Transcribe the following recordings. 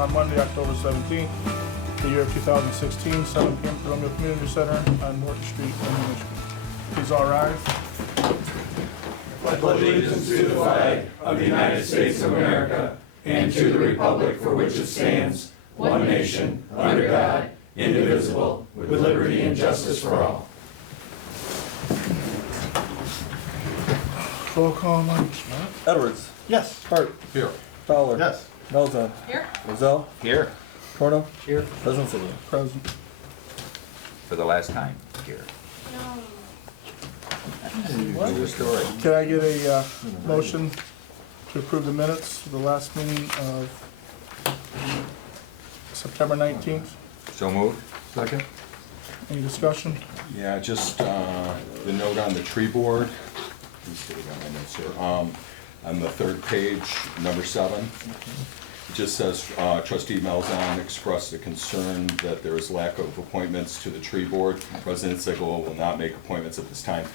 on Monday, October 17th, the year 2016, 7 p.m. at the Romeo Community Center on Morton Street, Romeo, Michigan. Please all rise. Pledge allegiance to the flag of the United States of America and to the republic for which it stands, one nation, under God, indivisible, with liberty and justice for all. Roll call, Mike. Edwards. Yes. Hart. Here. Fowler. Yes. Melton. Here. Roselle. Here. Torno. Here. President Sigler. Present. For the last time, here. True story. Can I get a motion to approve the minutes for the last meeting of September 19th? So moved. Second. Any discussion? Yeah, just the note on the tree board. Let me see, I got my notes here. On the third page, number 7, it just says Trustee Malzahn expressed a concern that there is lack of appointments to the tree board. President Sigel will not make appointments at this time.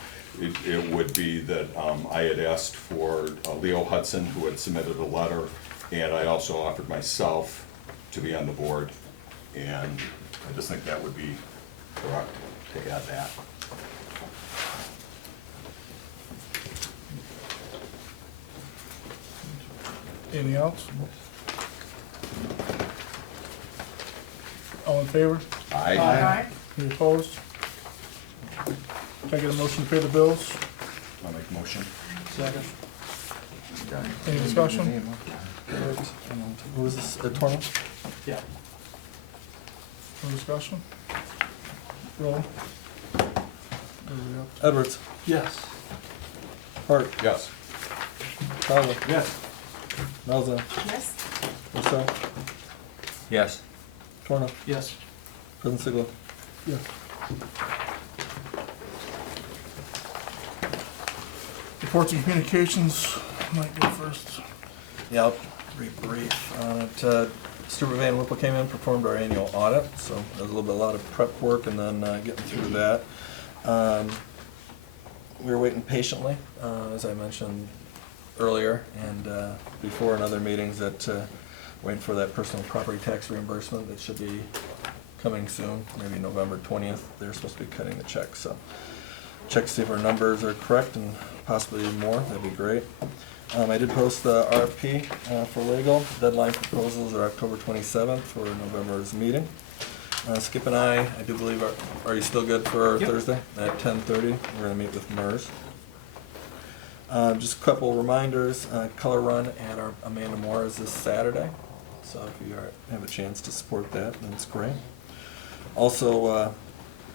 It would be that I had asked for Leo Hudson, who had submitted a letter, and I also offered myself to be on the board. And I just think that would be correct to add that. Anything else? All in favor? Aye. Any opposed? Can I get a motion to pay the bills? I'll make a motion. Second. Any discussion? Who was this? Torno? Yeah. No discussion? Roll. Edwards. Yes. Hart. Yes. Fowler. Yes. Melton. Yes. Roselle. Yes. Torno. Yes. President Sigler. Yes. Reports and communications, might go first. Yeah, I'll be brief on it. Stuart Van Whipple came in, performed our annual audit, so there was a lot of prep work and then getting through that. We were waiting patiently, as I mentioned earlier, and before in other meetings that waiting for that personal property tax reimbursement that should be coming soon, maybe November 20th. They're supposed to be cutting the check, so check to see if our numbers are correct and possibly even more. That'd be great. I did post the RFP for legal. Deadline for proposals are October 27th for November's meeting. Skip and I do believe, are you still good for Thursday at 10:30? We're going to meet with MERS. Just a couple reminders. Color Run at our Amanda Moore is this Saturday. So if you have a chance to support that, that's great. Also,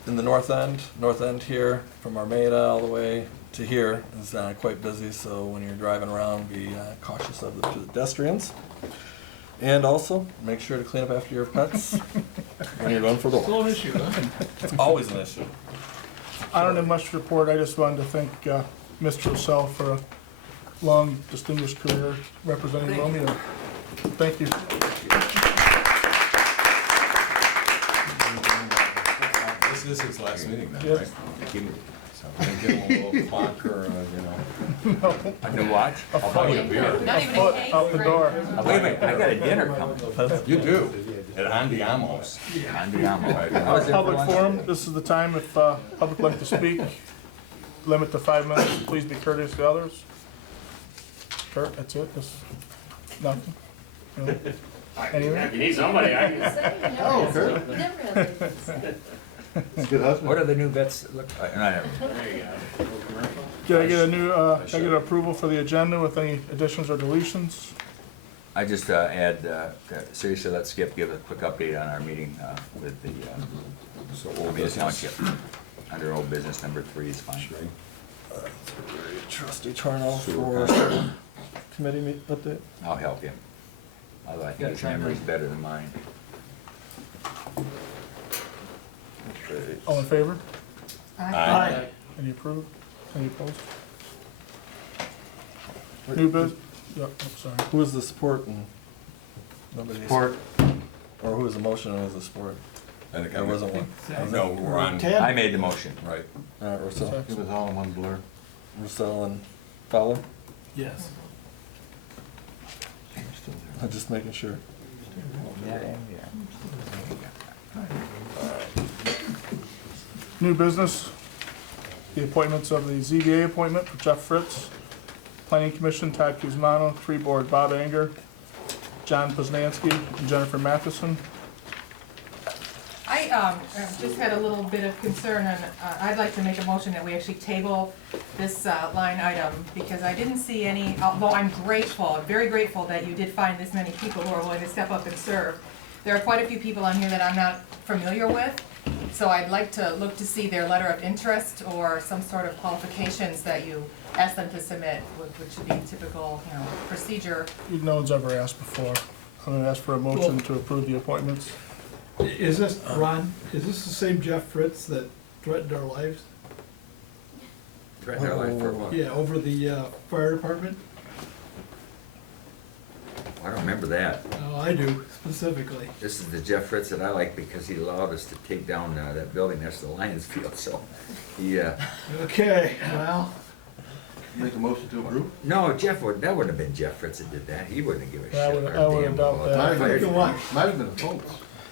in the north end here, from Armada all the way to here, is quite busy, so when you're driving around, be cautious of the pedestrians. And also, make sure to clean up after your pets when you're going for the walk. It's still an issue, huh? It's always an issue. I don't have much to report. I just wanted to thank Mr. Russell for a long, distinguished career representing Romeo. Thank you. This is his last meeting then, Yes. right? So we can give him a little clock or, A new watch? I'll buy you a beer. Not even a Foot cake. out the door. Oh, wait a minute, I got a dinner coming. You do, at Andiamo's. Andiamo. Public forum, this is the time if public like to speak. Limit to 5 minutes. Please be courteous to others. Kurt, that's it? Nothing? No? Anyway? If you need somebody, I can. Oh, Kurt. What do the new vets look like? No, never mind. There you go. Can I get a new, can I get approval for the agenda with any additions or deletions? I just seriously let Skip give a quick update on our meeting with the Romeo Township. Under old business, number 3 is fine. Trustee Charnell for committee update. I'll help you. Although I think his memory's better than mine. All in favor? Aye. Any approved? Any opposed? New business? Yep, I'm sorry. Who was the support and nobody? Support. Or who was the motion and who was the support? I think There wasn't one. No, we're on, I made the motion. right. Russell. It was all in one blur. Russell and Fowler? Yes. I'm just making sure. New business, the appointments of the ZBA appointment for Jeff Fritz, Planning Commission, Todd Kuzmano, Tree Board, Bob Anger, John Poznanski, and Jennifer Matheson. I just had a little bit of concern, and I'd like to make a motion that we actually table this line item, because I didn't see any, although I'm grateful, I'm very grateful that you did find this many people who are willing to step up and serve. There are quite a few people on here that I'm not familiar with, so I'd like to look to see their letter of interest or some sort of qualifications that you ask them to submit, which should be typical, procedure. No one's ever asked before. I'm gonna ask for a motion to approve the appointments. Is this, Ron, is this the same Jeff Fritz that threatened our lives? Threatened our life for what? Yeah, over the fire department? I don't remember that. Oh, I do, specifically. This is the Jeff Fritz that I like because he allowed us to take down that building next to the Lions field, so he, Okay, well, Make a motion to approve? no, that wouldn't have been Jeff Fritz that did that. He wouldn't give a I shit. would- about I would damn doubt well. that. Might Fire think of what? Might have been a vote.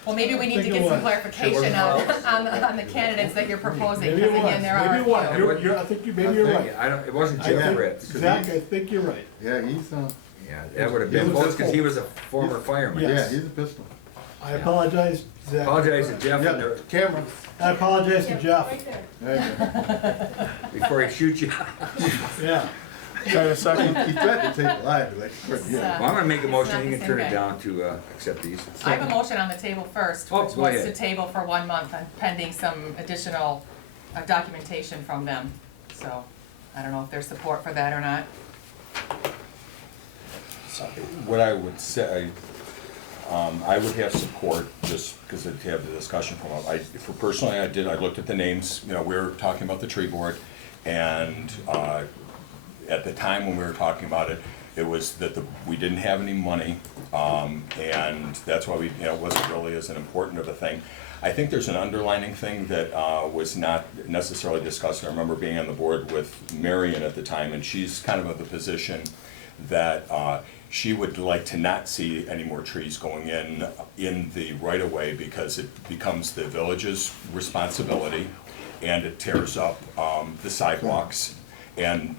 Well, maybe we need to Think get of some what? clarification on the candidates that you're proposing, maybe because it was, again, there are a maybe it was. few. I think maybe you're right. I don't, it wasn't I Jeff think- Fritz. Zach, I think you're right. Yeah, he's, Yeah, that would have He been was both because he a- was a former fireman. Yeah. yeah, he's a pistol. I apologize, Zach. Apologize to Jeff Yeah, and the- camera. I apologize to Jeff. There you go. before he shoots you. Yeah. Can I have a second? He threatened to take the live, but It's, yeah. Well, I'm gonna make a It's motion, not you the can turn same it guy. down to accept these. I have a motion on the table first, Oh, which go was to ahead. table for 1 month and pending some additional documentation from them. So, I don't know if there's support for that or not. What I would say, I would have support, just because I'd have the discussion come up. For personally, I looked at the names, we were talking about the tree board, and at the time when we were talking about it, it was that we didn't have any money, and that's why it wasn't really as an important of a thing. I think there's an underlining thing that was not necessarily discussed. I remember being on the board with Marion at the time, and she's kind of the position that she would like to not see any more trees going in the right-of-way, because it becomes the village's responsibility, and it tears up the sidewalks and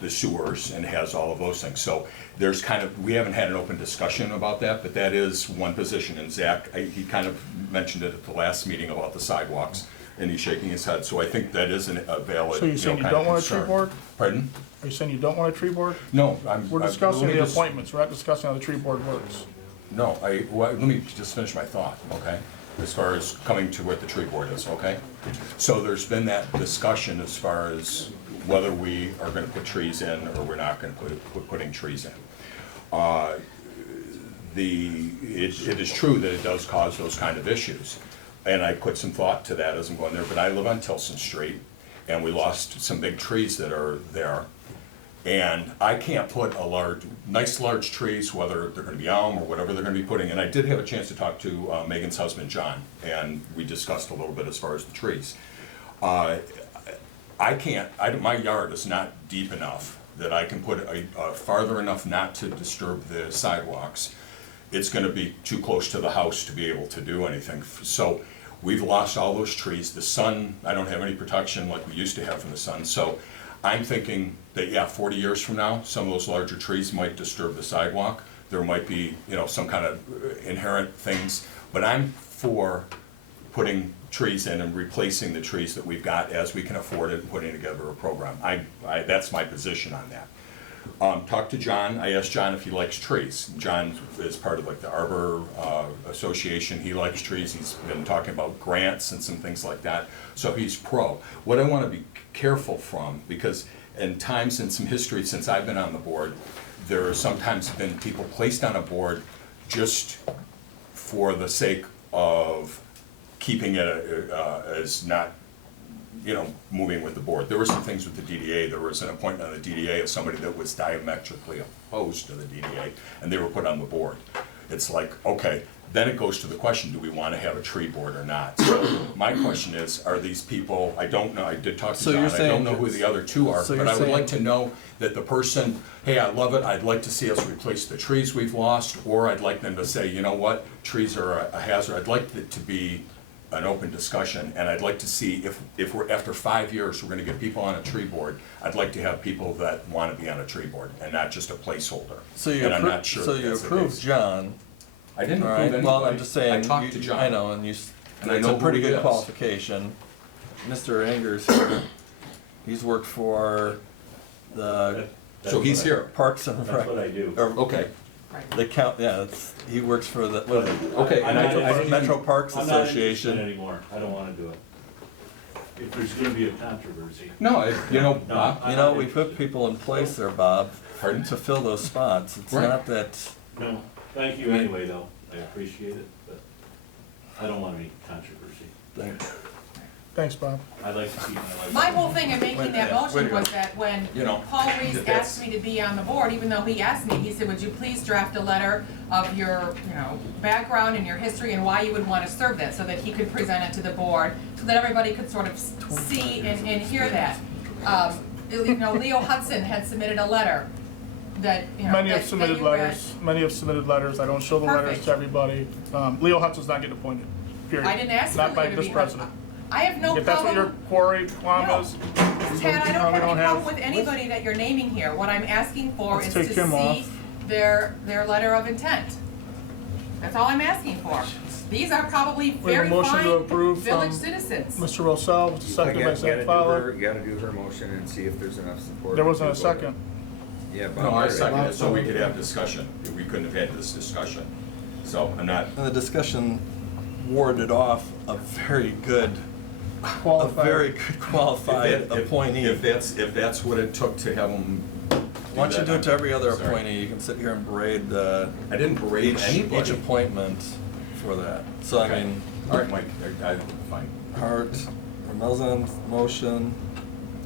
the sewers, and has all of those things. So there's we haven't had an open discussion about that, but that is one position. And Zach, he kind of mentioned it at the last meeting about the sidewalks, and he's shaking his head. So I think that is a valid, So you're saying you kind of don't want a tree concern. board? Pardon? Are you saying you don't want a tree board? No, We're discussing let me the just- appointments, we're not discussing how the tree board works. No, let me just finish my thought, okay? As far as coming to what the tree board is, okay? So there's been that discussion as far as whether we are gonna put trees in or we're not gonna quit putting trees in. It is true that it does cause those kind of issues, and I put some thought to that as I'm going there, but I live on Tilson Street, and we lost some big trees that are there. And I can't put nice large trees, whether they're gonna be elm or whatever they're gonna be putting, and I did have a chance to talk to Megan's husband, John, and we discussed a little bit as far as the trees. My yard is not deep enough that I can put farther enough not to disturb the sidewalks. It's gonna be too close to the house to be able to do anything. So we've lost all those trees. The sun, I don't have any protection like we used to have from the sun. So I'm thinking that, 40 years from now, some of those larger trees might disturb the sidewalk. There might be, some kind of inherent things, but I'm for putting trees in and replacing the trees that we've got as we can afford it, and putting together a program. That's my position on that. Talked to John, I asked John if he likes trees. John is part of the Arbor Association, he likes trees, he's been talking about grants and some things like that, so he's pro. What I want to be careful from, because in times in some history since I've been on the board, there have sometimes been people placed on a board just for the sake of keeping it as not, moving with the board. There were some things with the DDA. There was an appointment on the DDA of somebody that was diametrically opposed to the DDA, and they were put on the board. It's like, okay, then it goes to the question, do we want to have a tree board or not? So my question is, are these people, I don't know, I did talk to So John, you're I saying don't know who the other two are, so but you're I would like saying- to know that the person, hey, I love it, I'd like to see us replace the trees we've lost, or I'd like them to say, you know what, trees are a hazard. I'd like it to be an open discussion, and I'd like to see if we're, after 5 years, we're gonna get people on a tree board, I'd like to have people that wanna be on a tree board, and not just a placeholder. So you And I'm not sure so you that's the approved case. John, I didn't all approve right? anybody. Well, I'm just saying. I talked you- to John. I know, and And I it's know a who pretty he good is. qualification. Mr. Angers here, he's worked for the So he's here. Parks and That's Rec. what I do. Or Okay, they count, yeah, he works for the, what is it? okay, and I I'm not- Metro Parks I'm not interested Association. anymore, I don't wanna do it. If there's gonna be a controversy. no, you know, No. Bob, You know, we put people in place there, Bob, pardon? to fill those spots. It's Right. not that, No, thank you anyway, though, I appreciate it, but I don't want any controversy. Thanks, Bob. I'd like to keep my life. My whole thing in making Wait, that yeah, motion wait a was that when You know, Paul Reese that's- asked me to be on the board, even though he asked me, he said, would you please draft a letter of your, background and your history and why you would want to serve that, so that he could present it to the board, so that everybody could sort of see and hear that. Leo Hudson had submitted a letter that, Many have that submitted you read. letters, I don't show the letters Perfect. to everybody. Leo Hudson's not getting appointed, period. I didn't ask Not for by Leo to this be. president. I have no If that's what your problem. qualm No. is. Ted, I don't we have any problem with anybody that you're naming here. What I'm asking for Let's is to take him see off. their letter of intent. That's all I'm asking for. These are probably We have very a motion to fine approve village from citizens. Mr. Rossell, with a second by Zach Fowler. You gotta do her motion and see if there's enough support. There wasn't a to vote. second. Yeah, Bob. No, I already- second it, so we could have discussion, we couldn't have had this discussion. So I'm not, and the discussion warded off a very good, Qualified. qualified if appointee. if that's what it took to have them. Why don't you do it to every other Sorry. appointee? You can sit here and berate I didn't berate each anybody. appointment for that. So I Okay. mean, All right, Mike, fine. Hart, Melzon's motion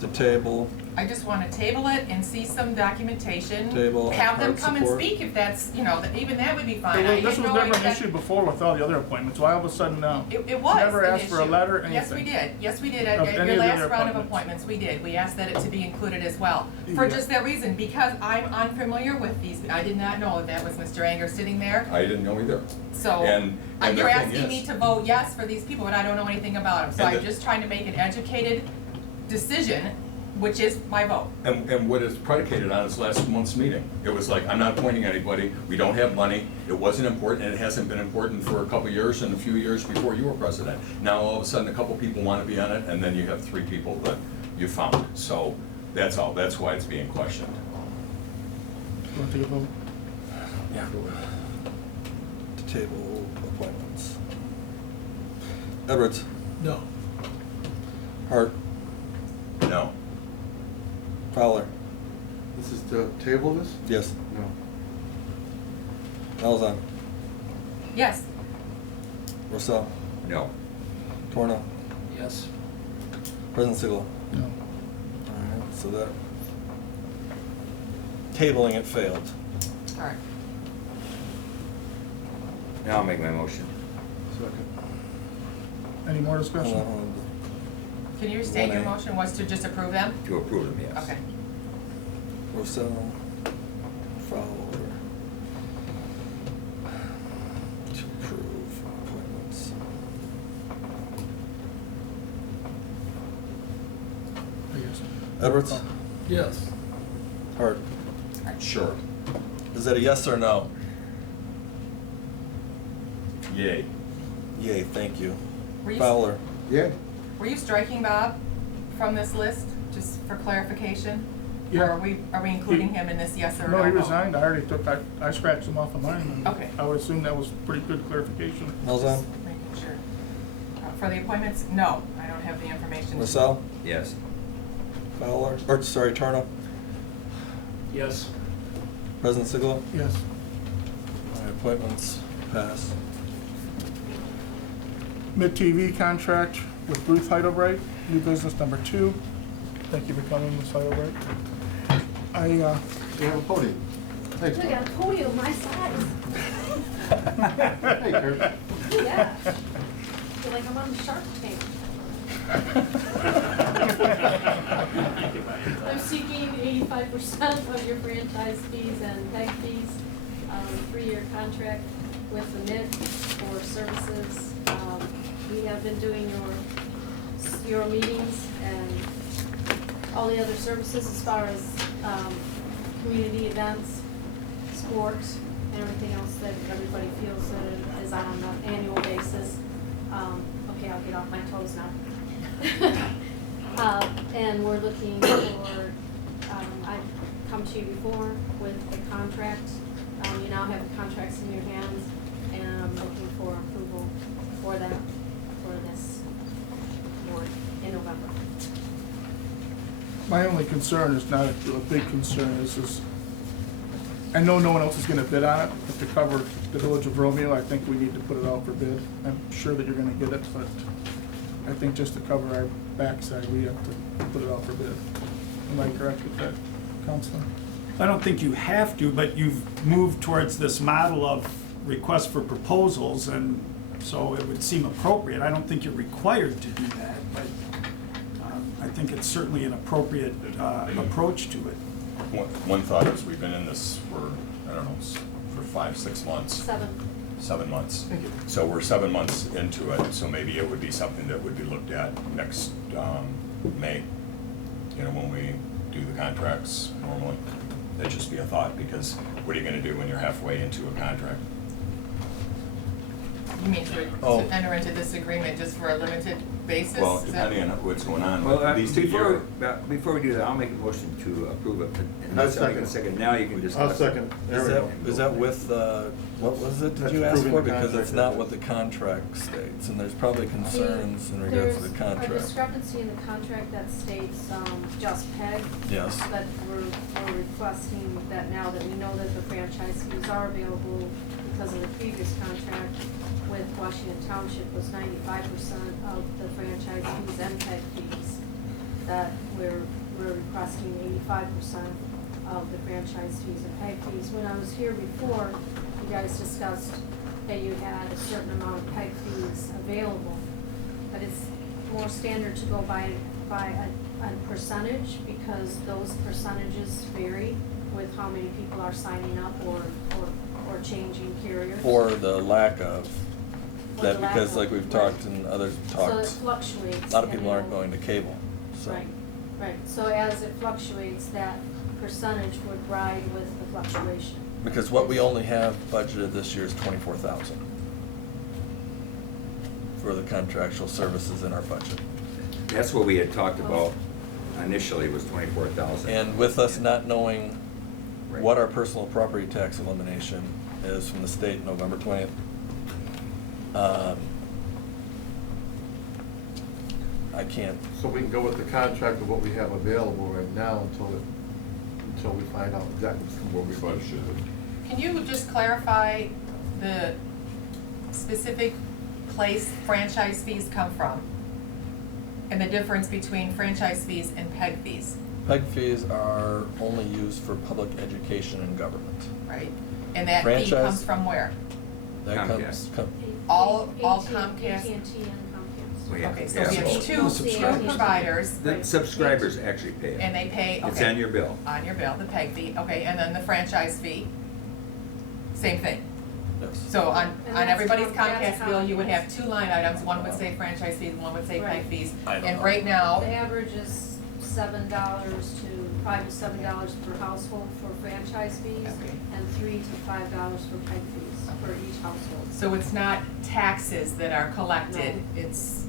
to table, I just wanna table it and see some documentation. Table, Have them hard come and support. speak if that's, even that would be fine. I This had was no never an idea- issue before with all the other appointments, why all of a sudden now? It was Never an asked for a issue. letter, Yes, we anything. did. Yes, we did. At Of at any your of the last other round of appointments. appointments, we did. We asked that it to be included as well. For Yeah. just that reason, because I'm unfamiliar with these. I did not know that was Mr. Anger sitting there. I didn't know either. So, And the you're thing asking me is- to vote yes for these people, but I don't know anything about them. So And I'm the- just trying to make an educated decision, which is my vote. And what it's predicated on is last month's meeting. It was like, I'm not appointing anybody, we don't have money, it wasn't important, and it hasn't been important for a couple of years and a few years before you were president. Now, all of a sudden, a couple people want to be on it, and then you have 3 people that you found. So, that's all, that's why it's being questioned. You want to take a vote? yeah, to table appointments. Edwards, No. Hart, No? Fowler, This is to table this? yes. No. Melzon, Yes, Rossell, No. Torna, Yes. President Sigel. No. Alright, so that, tabling it failed. all right. Now I'll make my motion. Second. Any more discussion? Hold on. Can you state your 1A. motion was to just approve them? To approve them, yes. Okay. Rossell, Fowler. To approve appointments. Yes. Edwards, Yes. Hart, Sure. is that a yes or no? Yay. Yay, thank you. Were you- Fowler, Yeah. Were you striking Bob from this list, just for clarification? Yeah. Or are we including him in this yes or no? No, he vote? resigned, I already took, I scratched him off of mine. and Okay. I would assume that was pretty good clarification. Melzon, Making sure. For the appointments, no, I don't have the information. Rossell, Yes. Fowler, or sorry, Turner, Yes. President Sigel. Yes. Alright, appointments pass. Mid-TV contract with Ruth Heidelbright, new business number 2. Thank you for coming, Ms. Heidelbright. You have a podium. Thanks. Look at a podium my size. Hey, Kurt. Yeah. Feel like I'm on the Shark Tank. I'm seeking 85% of your franchise fees and PEG fees, 3-year contract with the NIT for services. We have been doing your meetings and all the other services as far as community events, sports, and everything else that everybody feels that is on an annual basis. Okay, I'll get off my toes now. And we're looking for, I've come to you before with a contract. You now have the contracts in your hands, and I'm looking for approval for that, for this board in November. My only concern is not a big concern, is I know no one else is gonna bid on it, but to cover the village of Romeo, I think we need to put it out for bid. I'm sure that you're gonna get it, but I think just to cover our backside, we have to put it out for bid. Am I correct with that, Counselor? I don't think you have to, but you've moved towards this model of request for proposals, and so it would seem appropriate. I don't think you're required to do that, but I think it's certainly an appropriate approach to it. One thought is we've been in this for, I don't know, for 5-6 months. 7 months. Thank you. So we're 7 months into it, so maybe it would be something that would be looked at next May, you know, when we do the contracts normally. That'd just be a thought, because what are you gonna do when you're halfway into a contract? You mean to enter into this agreement just for a limited basis? Well, Is that- depending on what's going on. Well, These two years. before we do that, I'll make a motion to approve it. And I'll let's make a second. Now you can I'll discuss. second. There we go. Is that with, what was it That's did you ask approving for? the Because it's contract, not isn't what it? the contract states, and there's probably concerns in regards to the There's a contract. discrepancy in the contract that states just PEG. Yes. But we're requesting that now that we know that the franchise fees are available because of the previous contract with Washington Township was 95% of the franchise fees and PEG fees, that we're requesting 85% of the franchise fees and PEG fees. When I was here before, you guys discussed that you had a certain amount of PEG fees available, but it's more standard to go by a percentage, because those percentages vary with how many people are signing up or changing carriers. Or the lack of Or that, the lack because of, like we've right. talked and others have So it talked, fluctuates. a lot of people and aren't going to cable, so. Right. So as it fluctuates, that percentage would ride with the fluctuation. Because what we only have budgeted this year is 24,000 for the contractual services in our budget. That's what we had talked about initially, was 24,000. And with us not knowing what our personal property tax elimination is from the state November 20th, I can't, So we can go with the contract of what we have available right now until we find out exactly what we budgeted. Can you just clarify the specific place franchise fees come from? And the difference between franchise fees and PEG fees, PEG fees are only used for public education and government. right? And that fee Franchise- comes from where? That Comcast. All AT&T Comcast? and Comcast. We have- Okay, so yeah. we have two subscribers. providers, The subscribers actually pay and it. they pay, okay. It's on your bill. On your bill, the PEG fee, okay, and then the franchise fee, same thing. Yes. So on And on that's everybody's Comcast Comcast bill, you would have Comcast. two line items, one would say franchise fees, one would say PEG Right. fees. I don't And know. right The now, average is $7 to $5 to $7 per household for franchise fees, Okay. and $3 to $5 for PEG fees for each household. so it's not taxes that are collected, it's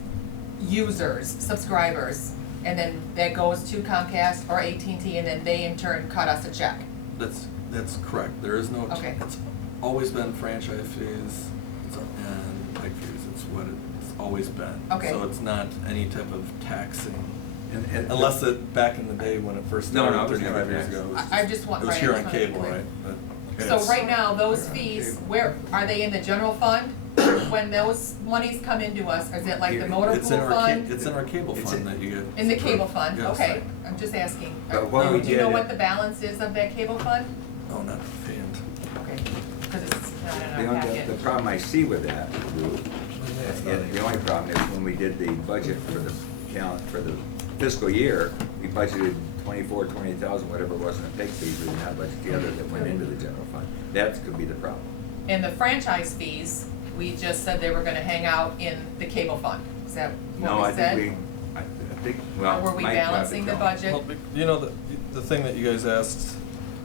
users, subscribers, and then that goes to Comcast or AT&T, and then they in turn cut us a check. That's correct. There is no, Okay. it's always been franchise fees and PEG fees. It's what it's always been. Okay. So it's not any type of taxing, And- unless it, back in the day when it first No, started, no, it was never 35 years taxed. ago. It was I just want- It was right, here I on just wanna be cable, clear. right? But So it's- right now, those They're on fees, cable. where, are they in the general fund? When those monies come into us, is it like the motor It's pool in our fund? It's in our cable It's fund in- that you get. In the cable fund, Yes. okay, I'm just asking. But what we Do you know did- what the balance is of that cable fund? Oh, not offhand. Okay, because it's, not in The our only, packet. the problem I see with that, Lou, and the only problem is when we did the budget for the for the fiscal year, we budgeted 20,000, whatever it was in the pig fees, we did not budget the other that went into the general fund. That could be the problem. And the franchise fees, we just said they were gonna hang out in the cable fund. Is that No, what I we said? think I think, well. Or were we Mike will have to balancing the tell. budget? Well, you know, the thing that you guys asked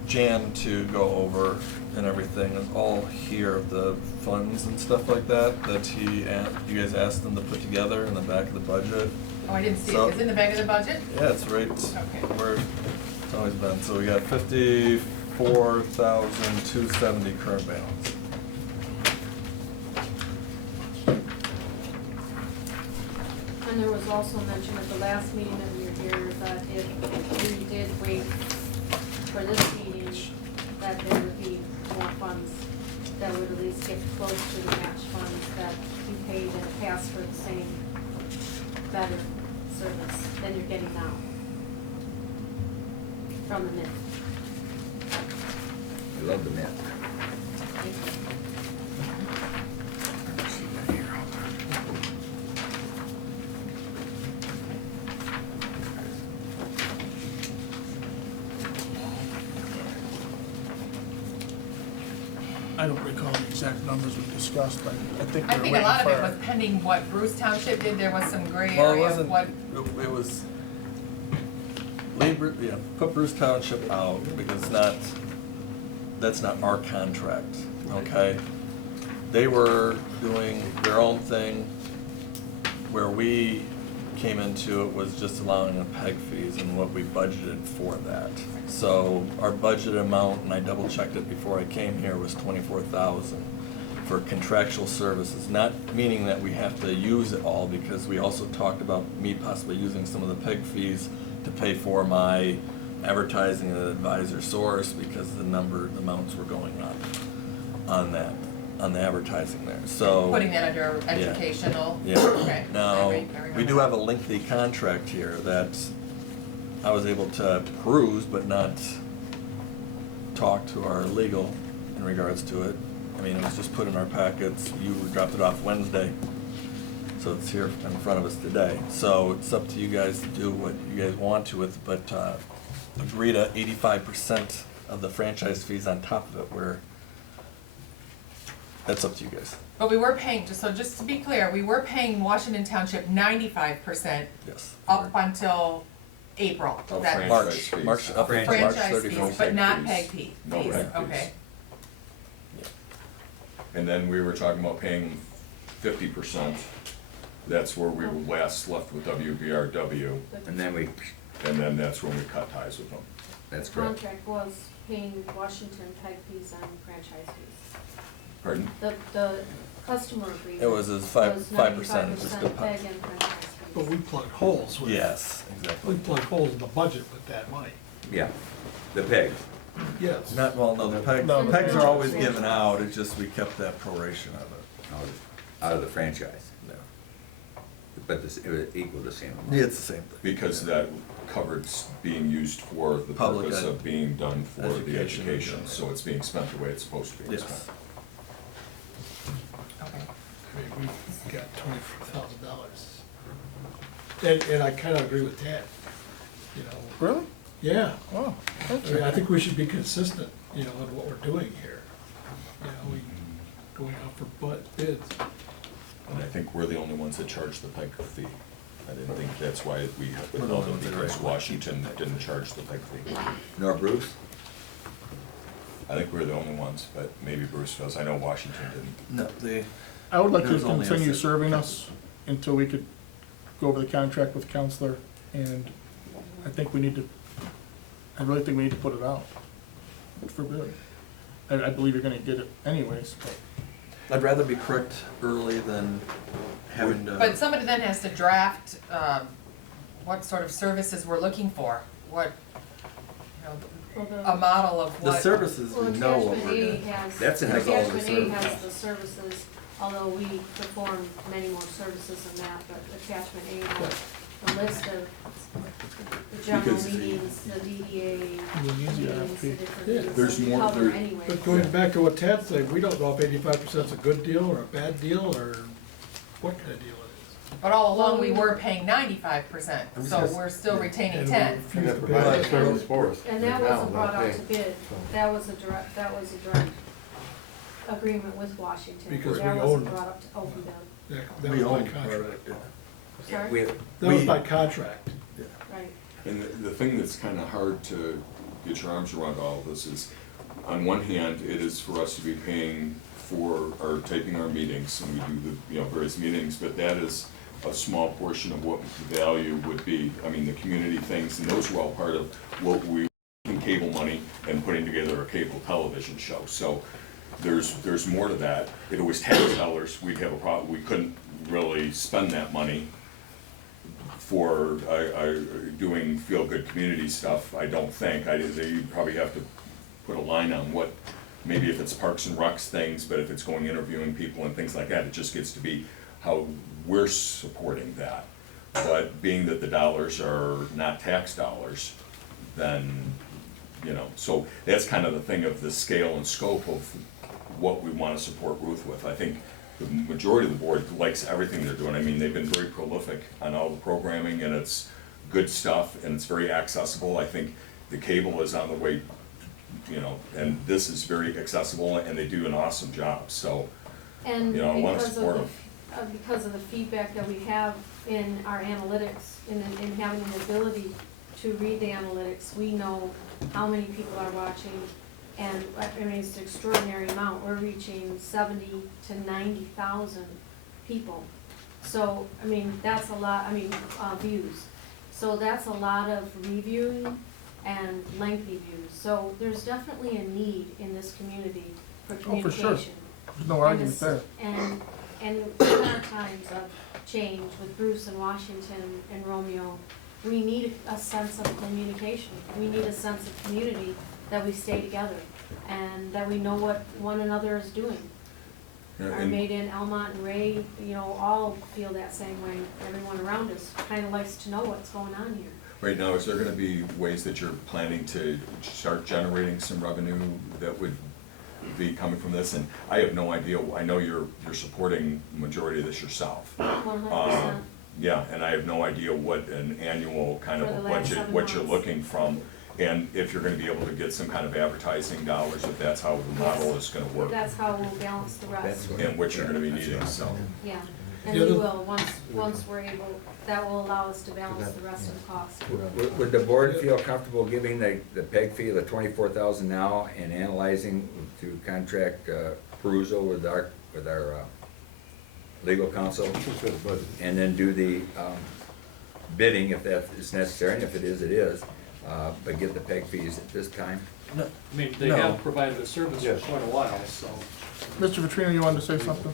Jan to go over and everything is all here, the funds and stuff like that, that you guys asked them to put together in the back of the budget. Oh, I didn't see So- it. Is it in the back of the budget? Yeah, it's right Okay. where it's always been. So we got 54,270 current balance. And there was also mention at the last meeting of your year that if we did wait for this meeting, that there would be more funds that would at least get close to the match funds that you paid in the past for the same better service than you're getting now from the MIP. I love the myth. I don't recall the exact numbers we discussed, but I think I we're think a waiting lot of it for. was pending what Bruce Township did. There was some gray Well, it area of wasn't, what. it was, labor, yeah, put Bruce Township out because that's not our contract, okay? They were doing their own thing, where we came into it was just allowing the peg fees and what we budgeted for that. So our budget amount, and I double checked it before I came here, was 24,000 for contractual services, not meaning that we have to use it all, because we also talked about me possibly using some of the peg fees to pay for my advertising and advisor source, because the amounts were going up on that, on the advertising there, so. Putting that under educational? Yeah. Okay. Now, I remember we do have a that. lengthy contract here that I was able to peruse but not talk to our legal in regards to it. I mean, it was just put in our packets, you dropped it off Wednesday, so it's here in front of us today. So it's up to you guys to do what you guys want to with, but agree to 85% of the franchise fees on top of it, where that's up to you guys. But we were paying, just to be clear, we were paying Washington Township 95% Yes. up until April. Of That- franchise March, fees. March, up until March Franchise fees, 31st. but not fees. peg fees, No peg fees. okay. And then we were talking about paying 50%. That's where we were last left with WBRW, And then we, and then that's when we cut ties with them. that's The correct. contract was paying Washington peg fees and franchise fees. Pardon? The customer agreement. It was as 5% was just 95% a peg and franchise fees. But we plug holes with. Yes, exactly. We plug holes in the budget with that money. Yeah, the peg. Yes. Not, well, no, the No. pegs are always given out, it's just we kept that proration of it. Out of the franchise, No. but this, it would equal the same amount. Yeah, it's the same thing. Because that covered being used for the Public purpose ed- of being done for the education. education, so it's being spent the way it's supposed to be Yes. spent. Okay. We got $24,000. And I kinda agree with Ted, you know. Really? Yeah, Wow. I mean, I think we should be consistent, you know, in what we're doing here. You know, we going out for bids. And I think we're the only ones that charge the peg fee. I didn't think that's why we We're the held only it, ones that because are- Washington didn't charge the peg fee. Nor Bruce? I think we're the only ones, but maybe Bruce does. I know Washington didn't. No, the, I would like to There's only a continue set. serving us until we could go over the contract with counselor, and I think we need to, I really think we need to put it out for bid. I believe you're gonna get it anyways, but I'd rather be correct early than having to. But somebody then has to draft, what sort of services we're looking for, what, you know, a model of The what. services, Well, we know what attachment we're A doing. has, That's in the goal of the attachment A has service. the services, although we perform many more services than that, but attachment A has a list of, which general Because- meetings, the DDA Easy meetings, the RFP. different Yeah. things There's that we more- cover there- anyway. But going back to what Tad said, we don't know if 85% is a good deal or a bad deal, or what kind of deal it But all along, we were paying 95%, so Yes. we're still is. retaining And we 10. And refuse that to provides pay. service for us. And that right now, wasn't not brought out to paying. bid, that was a direct agreement with Washington. Because That we wasn't own- brought up to open bid, Yeah, that We was by own part of contract. it, yeah. sorry, We, That was by contract. right. And the thing that's kind of hard to get your arms around all of this is, on one hand, it is for us to be paying for our taping our meetings, and we do the, you know, various meetings, but that is a small portion of what the value would be. I mean, the community things, and those were all part of what we, in cable money, and putting together a cable television show. So there's more to that. If it was tax dollars, we'd have a problem, we couldn't really spend that money for doing feel-good community stuff, I don't think. You'd probably have to put a line on what, maybe if it's Parks and Recs things, but if it's going interviewing people and things like that, it just gets to be how we're supporting that. But being that the dollars are not tax dollars, then, you know, so that's kind of the thing of the scale and scope of what we want to support Ruth with. I think the majority of the board likes everything they're doing. I mean, they've been very prolific on all the programming, and it's good stuff, and it's very accessible. I think the cable is on the way, you know, and this is very accessible, and they do an awesome job, so, And you know, I wanna because of support the, them. because of the feedback that we have in our analytics, in having the ability to read the analytics, we know how many people are watching, and, I mean, it's an extraordinary amount, we're reaching 70 to 90,000 people. So, I mean, that's a lot, I mean, views. So that's a lot of reviewing and lengthy views. So there's definitely a need in this community for Oh, for sure. communication. There's no And argument it's- there. And in our times of change with Bruce and Washington and Romeo, we need a sense of communication. We need a sense of community, that we stay together and that we know what one another is doing. Yeah, Our and- maid in Elmont and Ray, you know, all feel that same way. Everyone around us kind of likes to know what's going on here. Right now, is there gonna be ways that you're planning to start generating some revenue that would be coming from this? And I have no idea, I know you're supporting the majority of this yourself. 100%. Yeah, and I have no idea what an annual kind of For a the last budget, 7 what you're months. looking from, and if you're gonna be able to get some kind of advertising dollars, if that's how the model is gonna work, That's how we'll balance the rest. that's what. and what you're gonna be needing, so. Yeah, and The we other- will, once we're able, that will allow us to balance the rest of the cost. Would the board feel comfortable giving the PEG fee, the 24,000 now, and analyzing to contract Peruso with our legal counsel? Just got a budget. And then do the bidding if that is necessary, and if it is, but get the PEG fees at this time? No, I mean, they No. have provided a service for Yes. quite a while, so. Mr. Vitrino, you wanted to say something?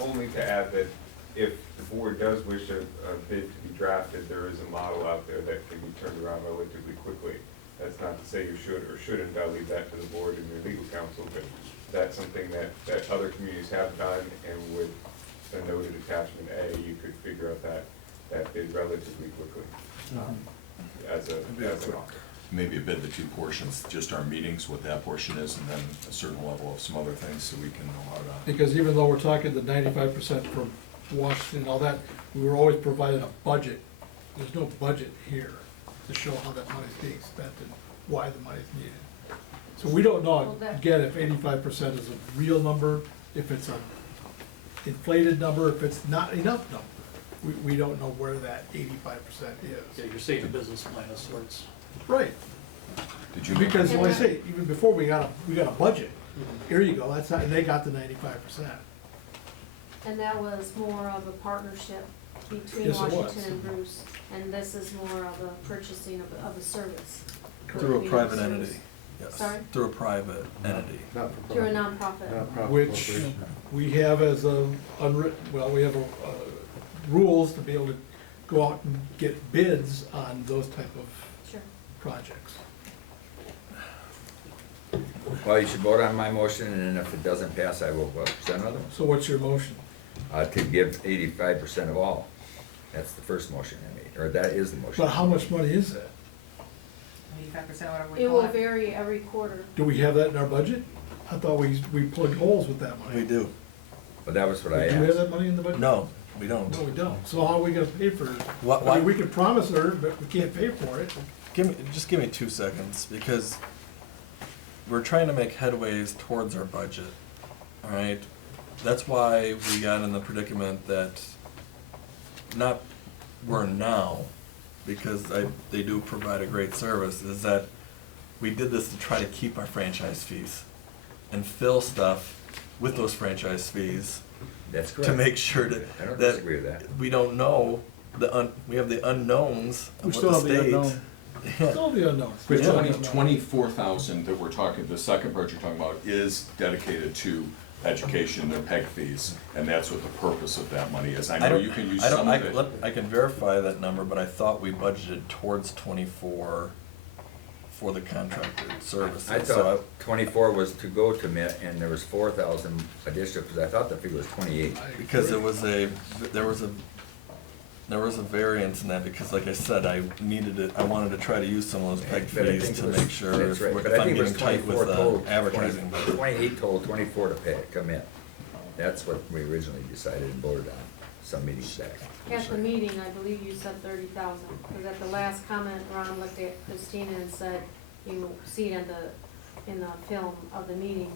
Only to add that if the board does wish a bid to be drafted, there is a model out there that can be turned around relatively quickly. That's not to say you should or shouldn't, I'll leave that to the board and your legal counsel, but that's something that other communities have done, and with the noted attachment A, you could figure out that bid relatively quickly. As an offer. Maybe a bid the two portions, just our meetings, what that portion is, and then a certain level of some other things, so we can know how to. Because even though we're talking the 95% from Washington and all that, we were always provided a budget. There's no budget here to show how that money's being spent and why the money's needed. So we don't know, Well, that- again, if 85% is a real number, if it's an inflated number, if it's not enough number. We don't know where that 85% Yeah, is. you're saying a business plan of sorts. Right, Did you? because And like I that- say, even before we got a budget, here you go, that's not, and they got the 95%. And that was more of a partnership between Yes, it was. Washington and Bruce, and this is more of a purchasing of a service. through a private entity, yes. Sorry? Through a private entity. Not for Through a profit. nonprofit. Nonprofit Which corporation. we have as a unwritten, well, we have rules to be able to go out and get bids on those type of Sure. projects. Well, you should vote on my motion, and then if it doesn't pass, I will present another one. So what's your motion? To give 85% of all. That's the first motion I made, or that is the motion. But how much money is that? 85%, whatever we It call will it. vary every quarter. Do we have that in our budget? I thought we plugged holes with that money. We do. But that was what I Do we have asked. that money in the budget? No, we don't. No, we don't. So how are we gonna pay for it? What- I why- mean, we can promise her, but we can't pay for it. Just give me 2 seconds, because we're trying to make headways towards our budget, all right? That's why we got in the predicament that, not we're now, because they do provide a great service, is that we did this to try to keep our franchise fees and fill stuff with those franchise fees That's correct. to make sure I don't that disagree with that. we don't know, we have the unknowns We of still what the have the state. unknown. Yeah. Still the unknown. The Still the 20 unknown. 24,000 that we're talking, the second part you're talking about is dedicated to education, their PEG fees, and that's what the purpose of that money is. I know don't- you can use I don't- some of it. I can verify that number, but I thought we budgeted towards 24 for the contracted services. I So thought 24 was to go to MIT, and there was 4,000 additional, because I thought the figure was 28. Because there was a variance in that, because like I said, I wanted to try to use some of those PEG But I fees think to it was- make sure that's if right. we're- But if I I'm think it was getting tight 24 with total, advertising. 28 total, 24 to pay, come in. That's what we originally decided and voted on some meetings back. At the meeting, I believe you said 30,000, because at the last comment, Ron looked at Christina and said, you see it in the film of the meeting,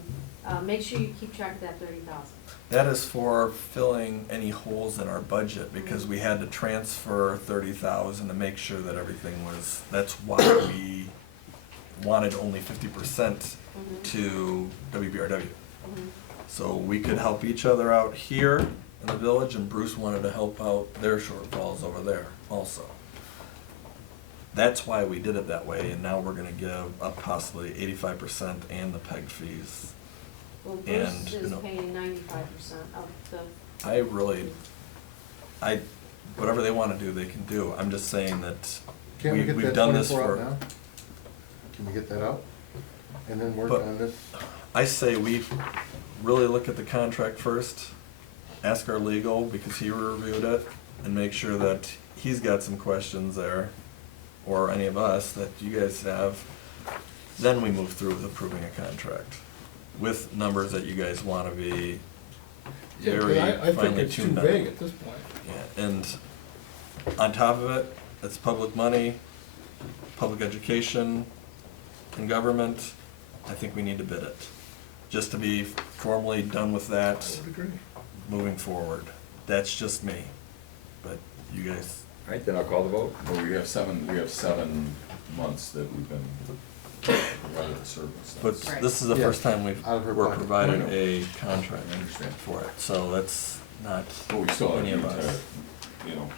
make sure you keep track of that 30,000. That is for filling any holes in our budget, because we had to transfer 30,000 to make sure that everything was, that's why we wanted only 50% to WBRW. So we could help each other out here in the village, and Bruce wanted to help out their shortfalls over there also. That's why we did it that way, and now we're gonna give up possibly 85% and the PEG fees. Well, And, Bruce you is know, paying 95% of the, whatever they wanna do, they can do. I'm just saying that Can't we get we've that done this 24 out for. now? Can we get that out? And then work But- on this? I say we really look at the contract first, ask our legal, because he reviewed it, and make sure that he's got some questions there, or any of us that you guys have. Then we move through with approving a contract, with numbers that you guys wanna be Yeah, 'cause very I think finely it's too tuned on. vague at this point. Yeah, and on top of it, it's public money, public education, and government. I think we need to bid it, just to be formally done with that, I would agree. moving forward. That's just me, but you guys, All right, then I'll call the vote. Well, we have 7 months that we've been provided the service. but Right. this is the Yeah, first time out of her we're pocket. provided I know. a contract I understand. for it, so that's not But we still have any you of us. to, you know,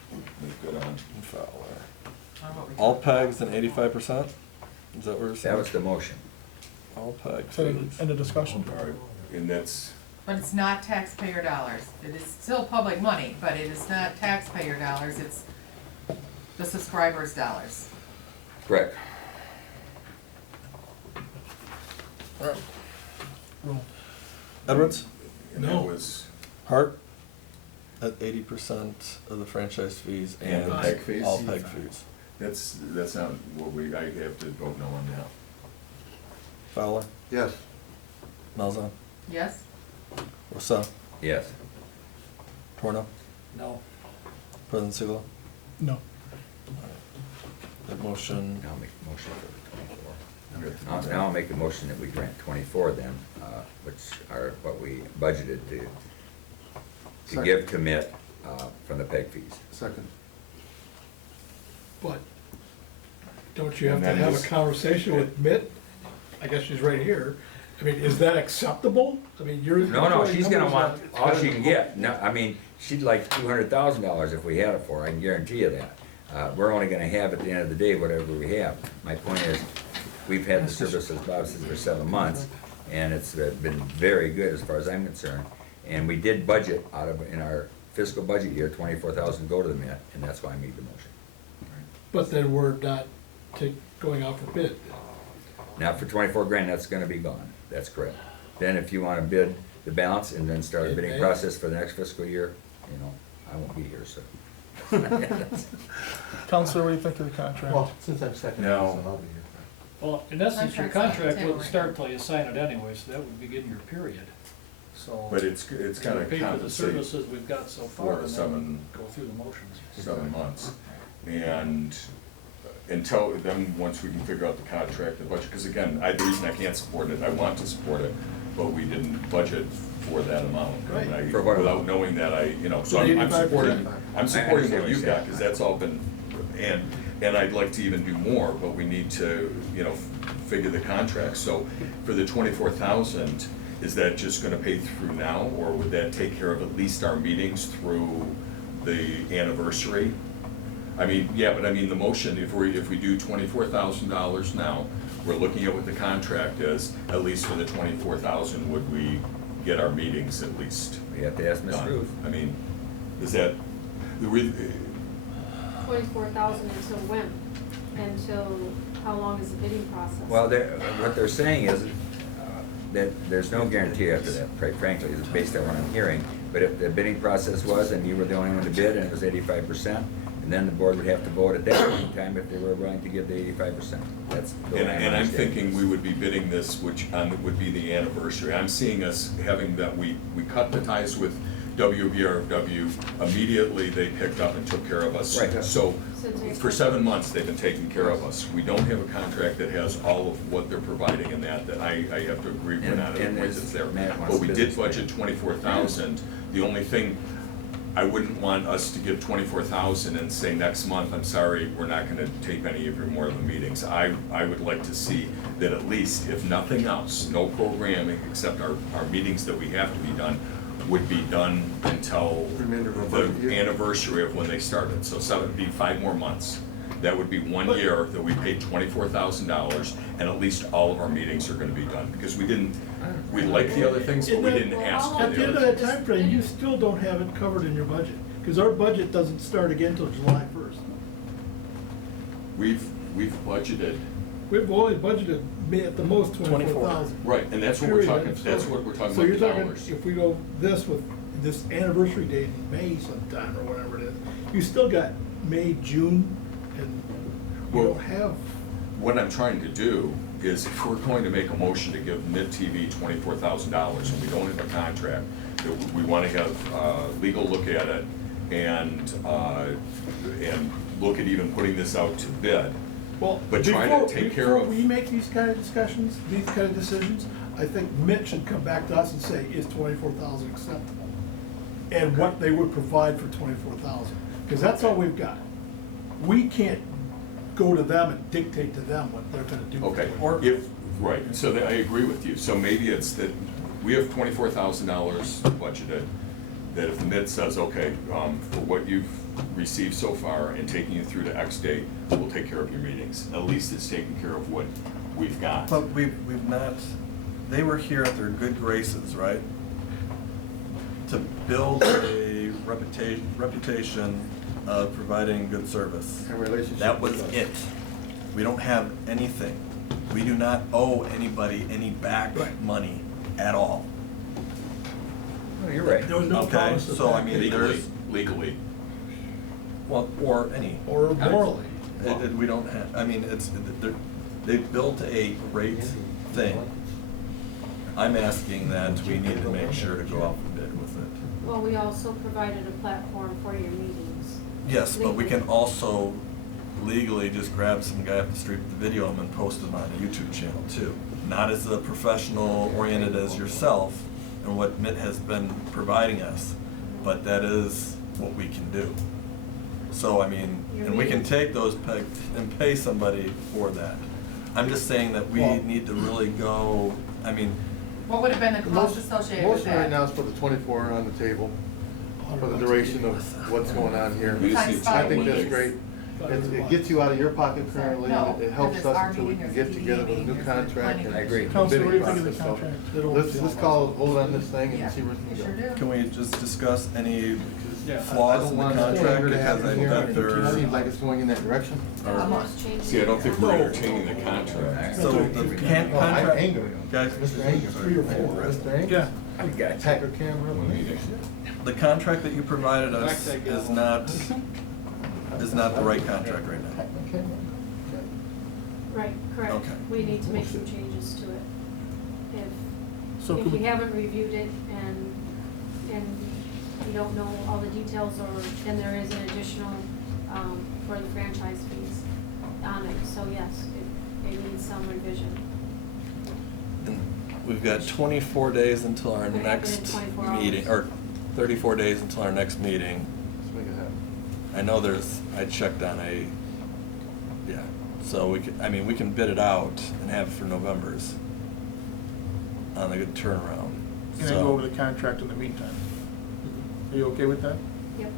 make good on. Fowler. On what we All talked about. pegs and 85%? Is that what we're saying? That was the motion. All pegs. So, end of discussion. All right, and that's, But it's not taxpayer dollars. It is still public money, but it is not taxpayer dollars, it's the subscribers' dollars. Correct. Edwards? and that No. was, Hart at 80% of the franchise fees And and the PEG fees? all PEG fees. that's not what I have to vote no on now. Fowler, Yes. Malzahn, Yes? Rousseau, Yes. Torno, No. President Siglo. No. That motion, Now I'll make a motion for the 24. Okay. Now I'll make a motion that we grant 24 then, which are what we budgeted to Second. give to MIT from the PEG fees. Second. But don't you have And to that have is- a conversation with Mitt? I guess she's right here. I mean, is that acceptable? I mean, you're. No, she's gonna numbers want on- all she can get. No, I mean, she'd like $200,000 if we had it for her, I can guarantee you that. We're only gonna have at the end of the day whatever we have. My point is, we've had the service, as Bob says, for 7 months, and it's been very good as far as I'm concerned. And we did budget out of, in our fiscal budget year, 24,000 go to the Met, and that's why I made the motion. But then we're not going out for bid. Now, for 24 grand, that's gonna be gone, that's correct. Then if you wanna bid the balance and then start a bidding Okay. process for the next fiscal year, you know, I won't be here, so. Counselor, what do you think of the contract? Well, since I'm second, No. so I'll be here. Well, in essence, your Contract's on the contract table wouldn't right start now. till you sign it anyway, so that would begin your period. So. But it's if you gonna pay for the compensate services we've got so for far, and seven- then go through the motions. 7 months. And until, then, once we can figure out the contract, the budget, because again, the reason I can't support it, I want to support it, but we didn't budget for that amount. And I- For what Without amount? knowing that, so I'm supporting, I'm supporting what you've got, because that's all been, and I'd like to even do more, but we need to, figure the contract. So for the 24,000, is that just gonna pay through now, or would that take care of at least our meetings through the anniversary? I mean, yeah, but I mean, the motion, if we do $24,000 now, we're looking at what the contract is, at least for the 24,000, would we get our meetings at least We have to ask Ms. done? Ruth. I mean, is that, the 24,000 until when? Until, how long is the bidding process? Well, what they're saying is that there's no guarantee after that, quite frankly, is based on what I'm hearing. But if the bidding process was, and you were the only one to bid, and it was 85%, and then the board would have to vote at that point in time if they were willing to give the 85%. That's the way and I'm understanding thinking this. we would be bidding this, which would be the anniversary. I'm seeing us having that, we cut the ties with WBRW, immediately they picked up and took care of us. Right. So, So take- for 7 months, they've been taking care of us. We don't have a contract that has all of what they're providing in that I have to agree we're not at a And point as that's there. Matt wants But we did business budget plan. 24,000. The only thing, I wouldn't want us to give 24,000 and say next month, I'm sorry, we're not gonna tape any of your more of the meetings. I would like to see that at least, if nothing else, no programming except our meetings that we have to be done, would be done until Remainder of our the budget year. anniversary of when they started. So that would be 5 more months. That would be 1 year that we paid $24,000, and at least all of our meetings are gonna be done. Because we like the other things, but we didn't ask for At At the the end of other that things. time frame, you still don't have it covered in your budget, because our budget doesn't start again until July 1st. We've budgeted, We've only budgeted at the most 24,000. right, and that's what we're talking, Period. that's what we're talking So about, you're the talking, dollars. if we go this with this anniversary date in May sometime, or whatever it is, you still got May, June, and you Well- don't have, What I'm trying to do is, if we're going to make a motion to give Mid-TV $24,000, and we don't have a contract, that we want to have legal look at it, and look at even putting this out to bid. well, But trying to take care of- Before we make these kind of discussions, these kind of decisions, I think Mitch should come back to us and say, is 24,000 acceptable? And what they would provide for 24,000, because that's all we've got. We can't go to them and dictate to them what they're gonna do. Okay, Or- right, so I agree with you. So maybe it's that we have $24,000 budgeted, that if the MID says, okay, for what you've received so far and taking you through to X date, we'll take care of your meetings. At least it's taking care of what we've got. But we've not, they were here at their good graces, right? To build a reputation of providing good service. And relationship That was with us. it. We don't have anything. We do not owe anybody any back Right. money at all. Oh, you're right. There was no Okay, promise of so I that, mean, Legally. Well, or any. or morally. We don't have, I mean, they built a great thing. I'm asking that we need to make sure to go out for bid with it. Well, we also provided a platform for your meetings. Yes, but we can also legally just grab some guy up the street with the video and post it on a YouTube channel too. Not as a professional oriented as yourself and what Mitt has been providing us, but that is what we can do. So, I mean, and we can take those and pay somebody for that. I'm just saying that we Well- need to really go, I mean, What would have been the The cost motion- associated with Motion right now that? is for the 24 on the table, for the duration of what's going on here. We just need Times I five think that's meetings. great. It gets you out of your pocket currently, No, it helps because us our until we meeting can is get a together with a meeting, new there's contract. plenty and I agree. Counselor, what do you bidding think of the process, so contract? It'll- Let's call, hold on this thing Yeah, and see where you we sure can go. do. can we just discuss any Yeah. flaws in the contract? To Because happen I here. bet It there. seems like it's going in that direction. See, I don't think we're entertaining the contract. So the Oh, contract, Anger. guys, Mr. Anger. 3 or 4. Mr. Anger. Yeah. I got you. Packer camera. One meeting. the contract that you provided us is not is not the right contract right now. Right, correct. Okay. We need to make some changes to it. So If could you we, haven't reviewed it and you don't know all the details, or, then there is an additional, for the franchise fees on it. So yes, it needs some revision. And we've got 24 days until our Could happen in next 24 hours. meeting, or 34 days until our next meeting. Let's make it happen. I know I checked on so we we can bid it out and have it for November's on a good turnaround. and then go over the contract in the meantime? Are you okay with that? Yep.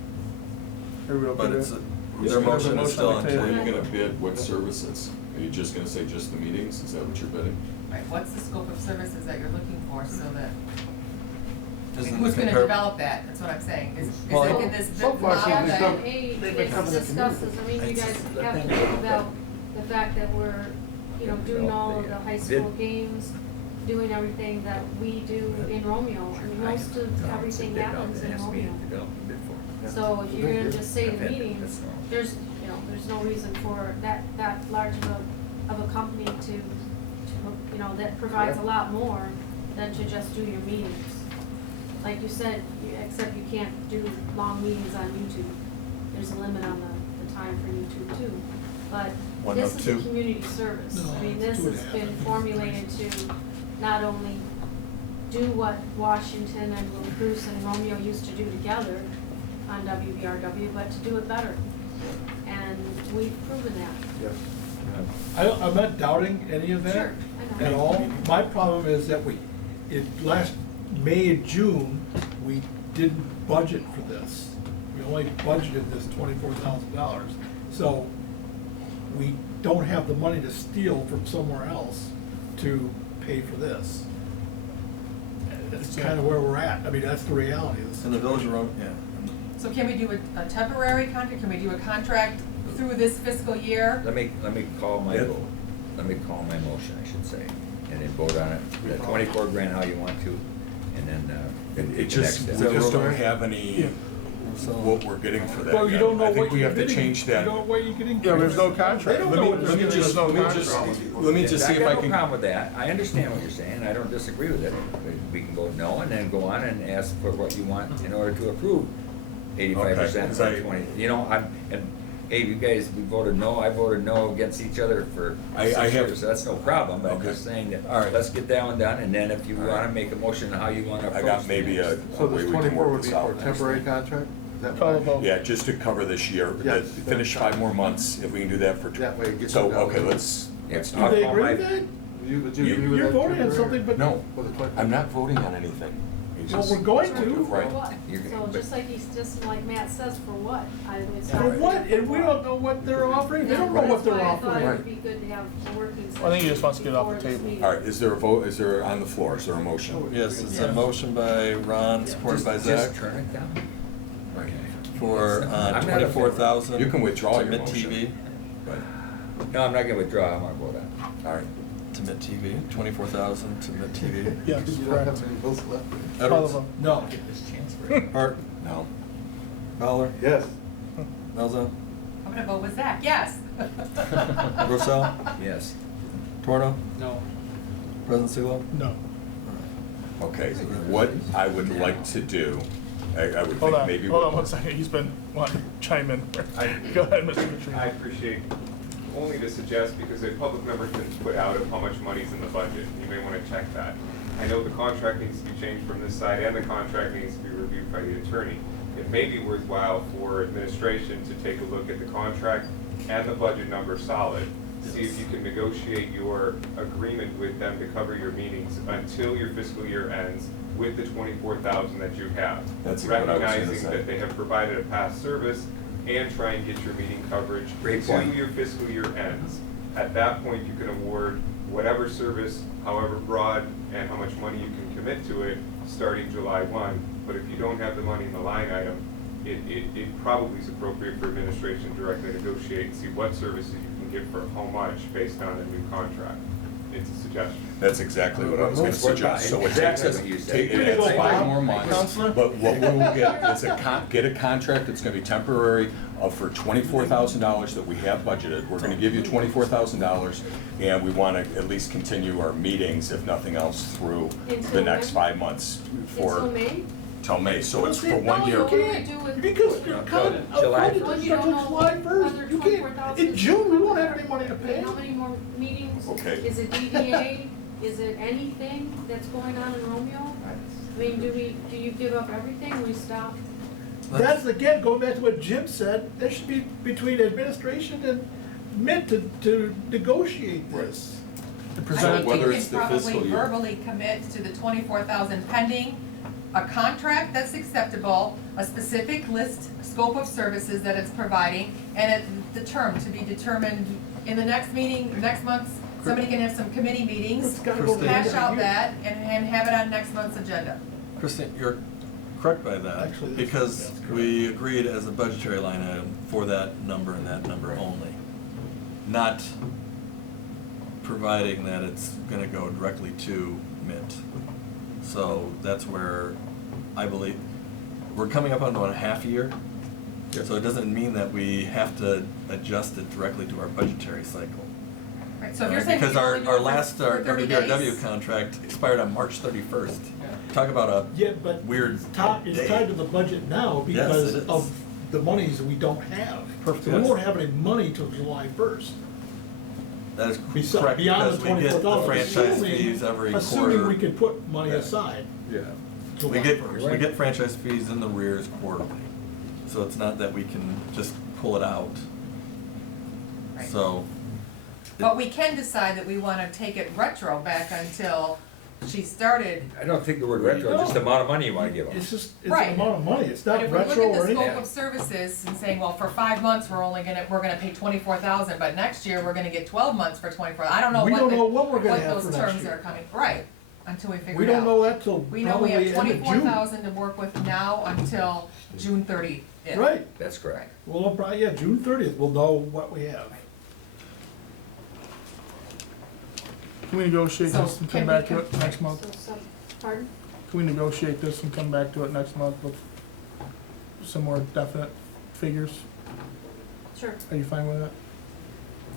Everybody okay But with it's, it? their There's a motion is still on on the table. Are table. you gonna bid what services? Are you just gonna say just the meetings? Is that what you're bidding? Right, what's the scope of services that you're looking for, so that, Isn't who's the gonna compar- develop that, that's what I'm saying, is Well, it in this so far, model so we've that- done- It they've been coming to discusses, I mean, you guys have to think about the fact that we're, doing all of the high school games, doing everything that we do in Romeo. I mean, most of everything happens in Romeo. So if you're gonna just say the meetings, there's no reason for that large of a company to, that provides a lot more than to just do your meetings. Like you said, except you can't do long meetings on YouTube. There's a limit on the time for YouTube too. But One this of is a two. community service. No, I mean, this has been formulated to not only do what Washington and Bruce and Romeo used to do together on WBRW, but to do it better. And we've proven that. Yes. I'm not doubting any of that Sure, I know. at all. My problem is that last May and June, we didn't budget for this. We only budgeted this $24,000. So we don't have the money to steal from somewhere else to pay for this. That's kind of where we're at. I mean, that's the reality of this. In the village of Rome, yeah. So can we do a temporary contract, can we do a contract through this fiscal year? Let me call my vote. Let me call my motion, I should say, and then vote on it. The 24 grand, how you want to, and then, And take it the next just, step. we just don't have any, So- what we're getting for that Well, you yet. don't know I think what we you're have to getting. change You that. don't know what you're getting. Yeah, there's no They contract. don't Let know me, what they're let me getting. just, let me no just, contract. let me just see if I I got no can. problem with that. I understand what you're saying. I don't disagree with it. We can vote no and then go on and ask for what you want in order to approve 85% Okay, or 20. Hey, you guys, we voted no, I voted no against each other for I 6 have- years, so that's no problem. But I'm Okay. just saying that, All right. let's get that one done, and then if you All wanna right. make a motion on how you wanna I approach got maybe next. a So way this we can 24 work would be this for out. a temporary contract? Is that Call the right? vote. Yeah, just to cover this year, Yeah. finish 5 more months, if we can do that for. That way it gets So, it out. okay, let's Yeah, do I'll Do they call agree my- with that? Would you agree with You're that voting on temporary? something, but. No, For the 24? I'm not voting on anything. It's Well, just- we're going to. Right. For what? You- So but- just like Matt says, for what? It's For not what? clear And for we don't know what they're offering. They don't know That's what they're why I thought it offering. would be good to have a working session. I think he just wants to get it off the before this table. meeting. All right, is there a vote, is there on the floor, is there a motion? Yes, it's a motion by Ron, supported by Zach, Just turn it down. Right. for I'm not a fan. 24,000. You can withdraw to your motion. Mid-TV, But, No, I'm not gonna withdraw, I'm gonna vote on it. all right. to Mid-TV, 24,000 to Mid-TV. Yes, You don't correct. have any votes left. Call the Edwards, vote. No. Hart, No. Fowler, Yes. Melza, I'm gonna vote with Zach, yes. Rossell, Yes. Torno, No. President Siglo. No. Okay, what I would like to do, I would Hold think on, maybe. hold on what- one second. He's been wanting to chime in. Go ahead, Mr. I Katrina. appreciate, only to suggest, because a public member's been put out of how much money's in the budget, you may wanna check that. I know the contract needs to be changed from this side, and the contract needs to be reviewed by the attorney. It may be worthwhile for administration to take a look at the contract and the budget number solid. See if you can negotiate your agreement with them to cover your meetings until your fiscal year ends with the 24,000 that you have. That's what I was gonna Recognizing say. that they have provided a past service, and try and get your meeting coverage Great until point. your fiscal year ends. At that point, you can award whatever service, however broad, and how much money you can commit to it, starting July 1. But if you don't have the money in the line item, it probably is appropriate for administration to directly negotiate and see what services you can get for how much based on a new contract. It's a suggestion. That's exactly what I was gonna That's what suggest, so it takes exactly us, what you said. take, Way it to adds go, 5 Bob. more months, Counselor? but what we'll get is get a contract that's gonna be temporary for $24,000 that we have budgeted. We're gonna give you $24,000, and we wanna at least continue our meetings, if nothing else, through the Until next when? 5 months. Until May? Till May, so it's for No, 1 year. you What do we can't. do with? Because your July budget Well, doesn't you start don't till know July first. other You can't, 24,000 in June, we won't have any money to pay. How many more meetings? Okay. Is it DDA? Is it anything that's going on in Romeo? I mean, do you give up everything? We stop? That's again, going back to what Jim said, there should be between administration and Mint to negotiate this. To I present, think Whether you it's can the probably fiscal year. verbally commit to the 24,000 pending a contract that's acceptable, a specific list, scope of services that it's providing, and the term to be determined in the next meeting, next month. Somebody can have some committee meetings, It's gotta go Christine. back hash to out you. that, and have it on next month's agenda. Christine, you're correct by that, Actually, that's- because that's correct. we agreed as a budgetary line item for that number and that number only. Not providing that it's gonna go directly to Mint. So that's where I believe, we're coming up on a half year. So it doesn't mean that we have to adjust it directly to our budgetary cycle. Right, so if you're saying. Because you our, only do our it for- last, for our 30 WBRW days, contract expired on March 31st. Talk about a Yeah, but weird it's tied day. to the budget now Yes, it because is. of the monies we don't have. Perfect, So we yes. won't have any money till July first. That is Beyond correct, the because we get the $24,000, franchise fees every Assuming we quarter. could put money Yeah. aside. Yeah. July We get, 1st. we get franchise fees in the rears quarterly, so it's not that we can just pull it out. Right. So, But we can decide that we wanna take it retro back until she started. I don't think the word retro, just the amount of money you wanna give them. It's just, it's Right. an amount of money, it's But not if we look retro at or the anything. scope of services and saying, well, for 5 months, we're gonna pay 24,000, but next year, we're gonna get 12 months for 24, I don't know We what don't know what we're the, gonna what have those for next terms year. are coming, right, until we figure We it out. don't know that till We know we probably have end of June. 24,000 to work with now until June 30th. Right, That's correct. well, probably, yeah, June 30th, we'll know what we have. can we negotiate So this and can come we back to com- it next month? Pardon? Can we negotiate this and come back to it next month with some more definite figures? Sure. Are you fine with that?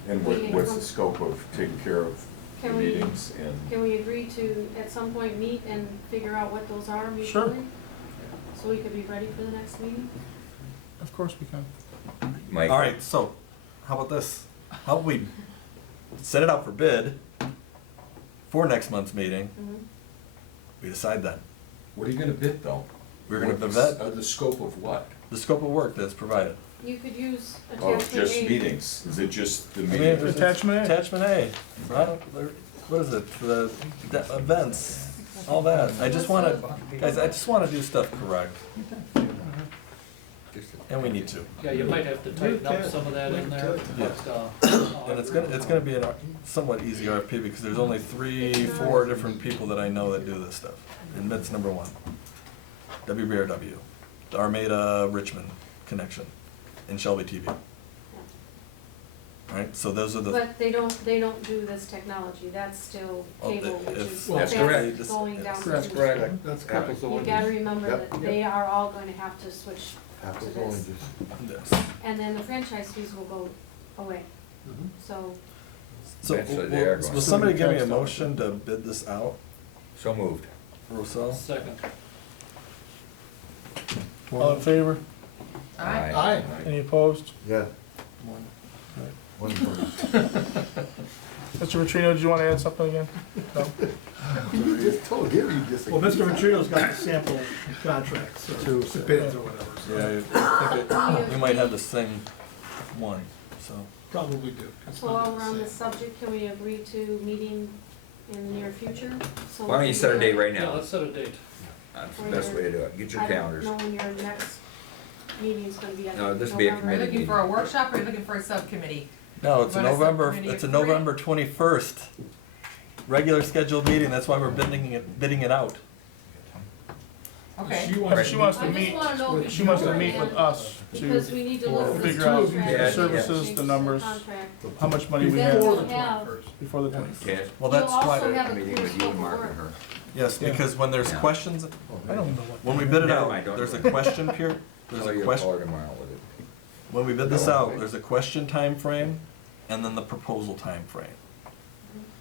And what's the scope of taking care of the Can we- meetings and? Can we agree to, at some point, meet and figure out what those are Sure. mutually? So we could be ready for the next meeting? Of course we can. Mike? all right, so, how about this? How about we set it out for bid for next month's meeting, Mhm. we decide then. What are you gonna bid though? We're gonna What- vet the scope of what? the scope of work that's provided. You could use Oh, attachment just A. meetings? Is it just the I mean, meetings? it's Attachment A. Attachment A, what is it, the events, all that. I just wanna, guys, I just wanna do stuff correct, and we need to. Yeah, you might have to tighten up some of that in there, Yeah. but, And it's gonna be a somewhat easy RFP, because there's only 3-4 different people that I know that do this stuff. And Mitt's number one. WBRW, the Armada Richmond connection, and Shelby TV. Right, so those are the, But they don't do this technology, that's still Well, cable, which it's- is That's correct. going down. That's to- Correct. That's Apples correct. to You oranges. gotta remember Yep. that they are all going to have to switch Apples to to this. oranges. yes. And then the franchise fees will go away, so. So, Eventually they are going will to. somebody give me a motion to bid this out, So moved. Rousseau? second. All in favor? Alright, Aye. Any opposed? Yeah. One. One vote. Mr. Vitrino, did you wanna add something again? No? You just told him you disagreed. Well, Mr. Ventrino's got the sample contracts, or the bids or whatever, so Yeah, I think you might have the same one, so. probably do. It's So not while the we're on same. this subject, can we agree to meeting in the near future? So Why don't you set a date right Yeah, now? let's set a date. That's the best way to do it. Get your I don't calendars. know when your next meeting's gonna be. I No, think this will be a November. are you committee. looking for a workshop, or are you looking for a subcommittee? No, it's a What is November, subcommittee it's a of three? November 21st, regular scheduled meeting, that's why we're bidding it out. Okay. She She wants, wants to I just meet, wanna know if she wants to you're meet with in- us Because to we need to look for. figure out contract, the change services, the numbers, contract. how much money we Then have we'll before the have- 21st. before the 20th. Okay. Well, You'll that's also why, have A a meeting clear with you scope and of Mark work. and her. yes, because when there's Yeah. questions, I don't know what. when we bid it Never out, mind, don't there's do a it. question period, there's Tell a you question, call her tomorrow with it. when we bid this out, there's a question time frame and then the proposal time frame.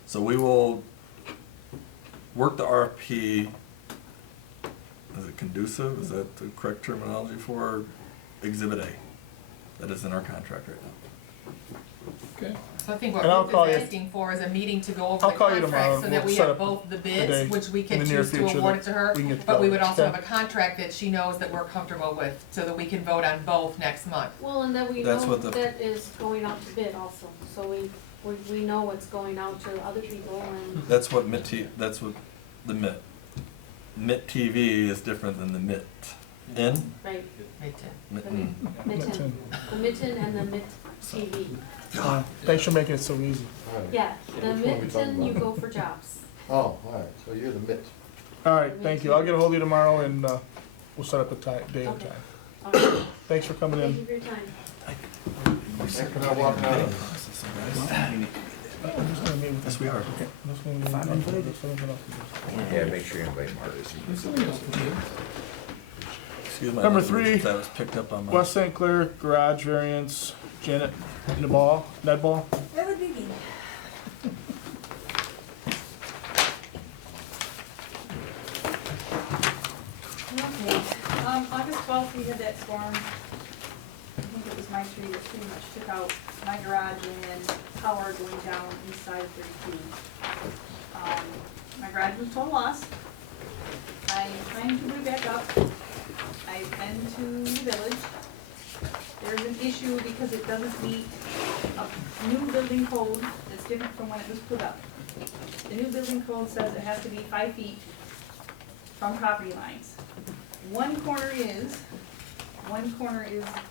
So we will work the RFP, is it conducive, is that the correct terminology for Exhibit A? That is in our contract right now. Okay. So I think what And I'll Ruth call is you. asking for is a meeting to go over I'll the call you tomorrow contract, so and that we'll we set have up both the a day bids, which we in can the near choose to future award that it to her, we can get but we going. would also Okay. have a contract that she knows that we're comfortable with, so that we can vote on both next month. Well, and that we That's know what the- that is going out to bid also, so we know what's going out to other people and, That's what that's what the MIT. MIT TV is different than the MIT. In? right, Mitten. mitten, the mitten and the mit TV. Thanks for making it so easy. All right. Yeah, the Which one are we talking mitten, you about? go for jobs. Oh, all right, so you're the mitt. All right, thank you. I'll get a hold of you tomorrow and we'll set up a time, day and Okay. time. All right, Thanks for coming thank you in. for your time. Thanks for not walking out of I'm just gonna meet with Yes, we are. I'm just gonna meet with- Yeah, make sure you invite Marcus. Excuse my Number language, 3, that was picked up on my. West St. Clair garage variance, Janet Nedball. That would be me. Okay, August 12th, we had that storm. I think it was my tree that pretty much took out my garage and power going down inside of 32. My garage was total loss. I'm trying to put it back up. I've been to the village. There's an issue because it doesn't meet a new building code that's different from when it was put up. The new building code says it has to be 5 feet from property lines. One corner is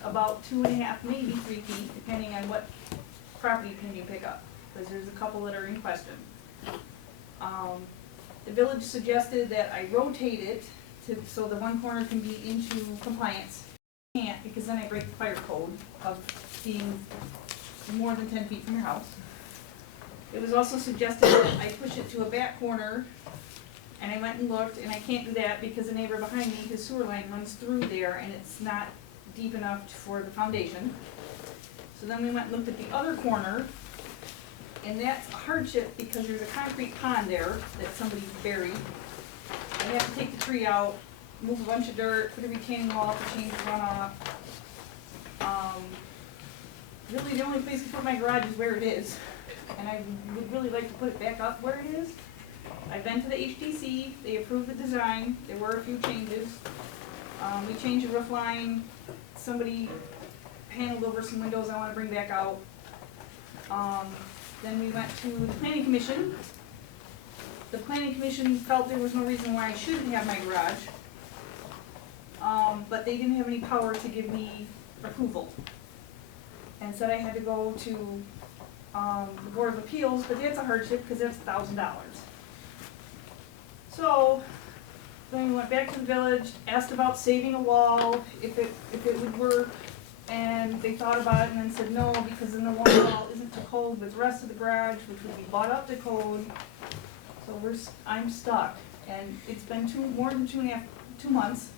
about 2.5, maybe 3 feet, depending on what property pin you pick up, because there's a couple that are in question. The village suggested that I rotate it so the one corner can be into compliance. Can't, because then I break the fire code of being more than 10 feet from your house. It was also suggested that I push it to a back corner, and I went and looked, and I can't do that because the neighbor behind me, his sewer line runs through there, and it's not deep enough for the foundation. So then we went and looked at the other corner, and that's a hardship because there's a concrete pond there that somebody buried. I have to take the tree out, move a bunch of dirt, put a retaining wall to change the runoff. Really, the only place to put my garage is where it is, and I would really like to put it back up where it is. I've been to the HDC, they approved the design, there were a few changes. We changed the roof line, somebody paneled over some windows I wanna bring back out. Then we went to the planning commission. The planning commission felt there was no reason why I shouldn't have my garage. But they didn't have any power to give me approval. And said I had to go to, the Board of Appeals, but that's a hardship, cause that's $1,000. So, then we went back to the village, asked about saving a wall, if it would work, and they thought about it and then said no, because then the one wall isn't to code with the rest of the garage, which would be bought up to code. So I'm stuck, and it's been more than 2 months,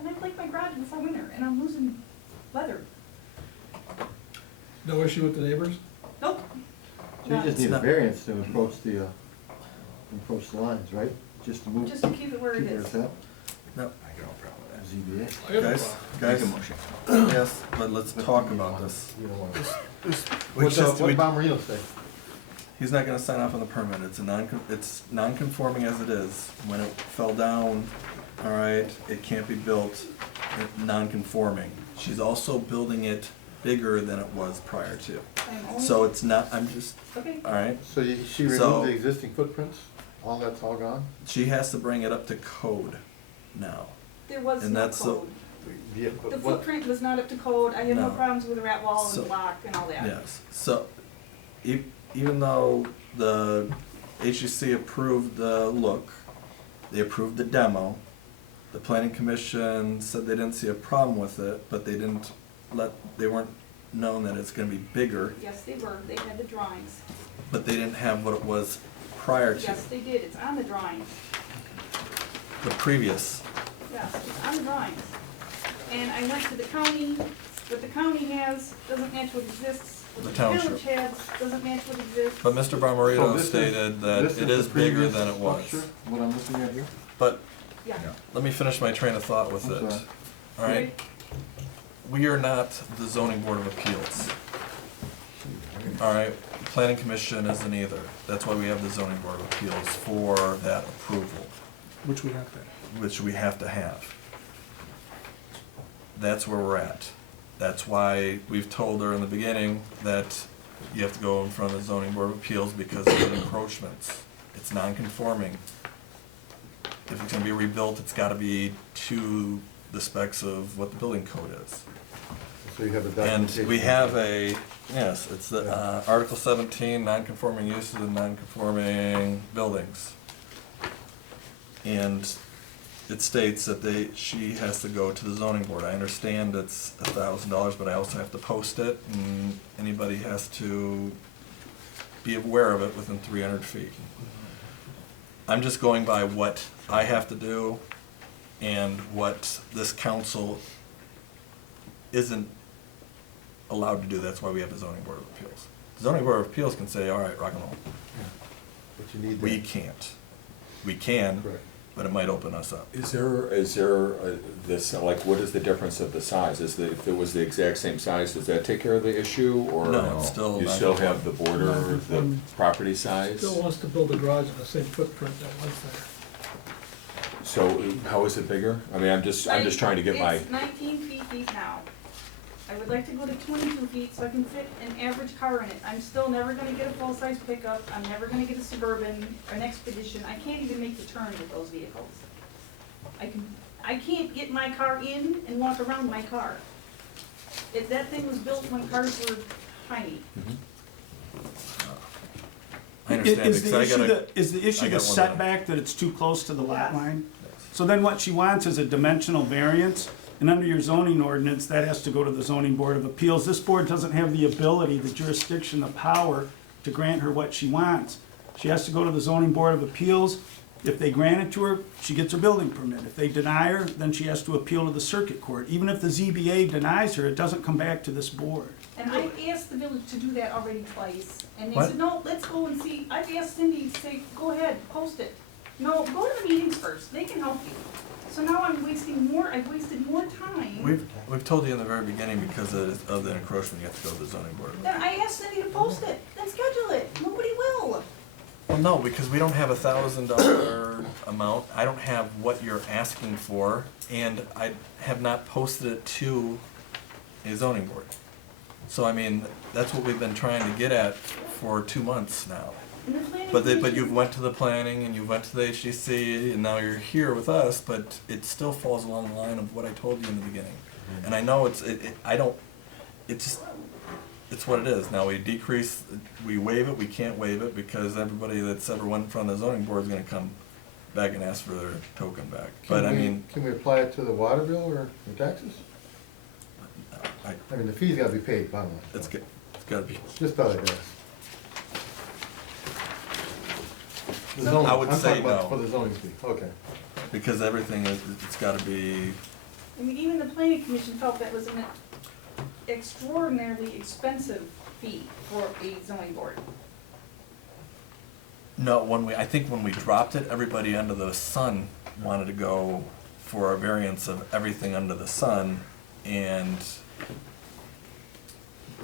and I'd like my garage before winter, and I'm losing weather. No issue with the neighbors? Nope. So you just need a not- variance to approach the lines, right? Just to move. Just to keep it where it keep is. as that, No, I got no problem with ZBA. I got no guys, problem. guys, that. Make a motion. yes, but let's talk about this. You don't want to. We What just- we- Bomarino say? He's not gonna sign off on the permit, it's non-conforming as it is. When it fell down, all right, it can't be built non-conforming. She's also building it bigger than it was prior to. I'm only- So it's not, I'm just, Okay, all right, So she removed So- the existing footprints? All that's all gone? she has to bring it up to code now. there was And no that's so- code. Yeah, The but what, footprint was not up to code, I have no No. problems with the rat wall and So- the block and all that. Yes, so, even though the HEC approved the look, they approved the demo, the planning commission said they didn't see a problem with it, but they weren't known that it's gonna be bigger, Yes, they were, they had the drawings. but they didn't have what it was prior to, Yes, they did, it's on the drawings. the previous. Yes, it's on the drawings. And I went to the county, what the county has doesn't match what exists, what The the township. village has doesn't match what exists. But Mr. So Barmarito this is- stated that this it the is bigger previous than it was. structure, what I'm looking at here? But Yeah. let me finish my train of thought with I'm it. sorry. All right? We are not the zoning board of appeals. All right? Planning commission isn't either. That's why we have the zoning board of appeals for that approval, Which we have to. which we have to have. That's where we're at. That's why we've told her in the beginning that you have to go in front of the zoning board of appeals because of the encroachments. It's non-conforming. If it's gonna be rebuilt, it's gotta be to the specs of what the building code is. So you have the And documentation. we have a, yes, it's the, Article 17, non-conforming uses and non-conforming buildings. And it states that she has to go to the zoning board. I understand it's $1,000, but I also have to post it, and anybody has to be aware of it within 300 feet. I'm just going by what I have to do and what this council isn't allowed to do. That's why we have the zoning board of appeals. The zoning board of appeals can say, all right, rock and roll. But you need that. We can't. We can, Correct. but it might open us up. Is there this, like, what is the difference of the size? If it was the exact same size, does that take care of the issue, or? No, it's still You not- still have the border, the property size? Still wants to build a garage in the same footprint that was there. So how is it bigger? I mean, I'm just trying to get my, It's 19 feet deep now. I would like to go to 22 feet so I can fit an average car in it. I'm still never gonna get a full-size pickup, I'm never gonna get a Suburban or an Expedition. I can't even make the turn with those vehicles. I can't get my car in and walk around my car. That thing was built when cars were tiny. I understand, Is because the I issue gotta. is the issue I the got one setback, that it's too close to the lot Yes. line? So then what she wants is a dimensional variance, and under your zoning ordinance, that has to go to the zoning board of appeals. This board doesn't have the ability, the jurisdiction, the power to grant her what she wants. She has to go to the zoning board of appeals. If they grant it to her, she gets her building permit. If they deny her, then she has to appeal to the circuit court. Even if the ZBA denies her, it doesn't come back to this board. And I asked the village to do that already twice, and they What? said, no, let's go and see. I've asked Cindy to say, go ahead, post it. No, go to the meetings first, they can help you. So now I've wasted more time. We've told you in the very beginning, because of the encroachment, you have to go to the zoning board. Then I asked Cindy to post it, then schedule it, nobody will. Well, no, because we don't have $1,000 amount. I don't have what you're asking for, and I have not posted it to a zoning board. So, I mean, that's what we've been trying to get at for 2 months now. And the planning But commission- you've went to the planning, and you went to the HDC, and now you're here with us, but it still falls along the line of what I told you in the beginning. And I know it's what it is. Now, we waive it, we can't waive it, because everybody that's ever went in front of the zoning board is gonna come back and ask for their token back. But I mean, Can we apply it to the water bill or the taxes? I mean, the fee's gotta be paid, bottom line. it's gotta be. Just thought I'd ask. The I zoning, would I'm say talking about no. for the zoning fee, okay. Because everything it's gotta be, I mean, even the planning commission felt that was an extraordinarily expensive fee for a zoning board. no, I think when we dropped it, everybody under the sun wanted to go for a variance of everything under the sun, and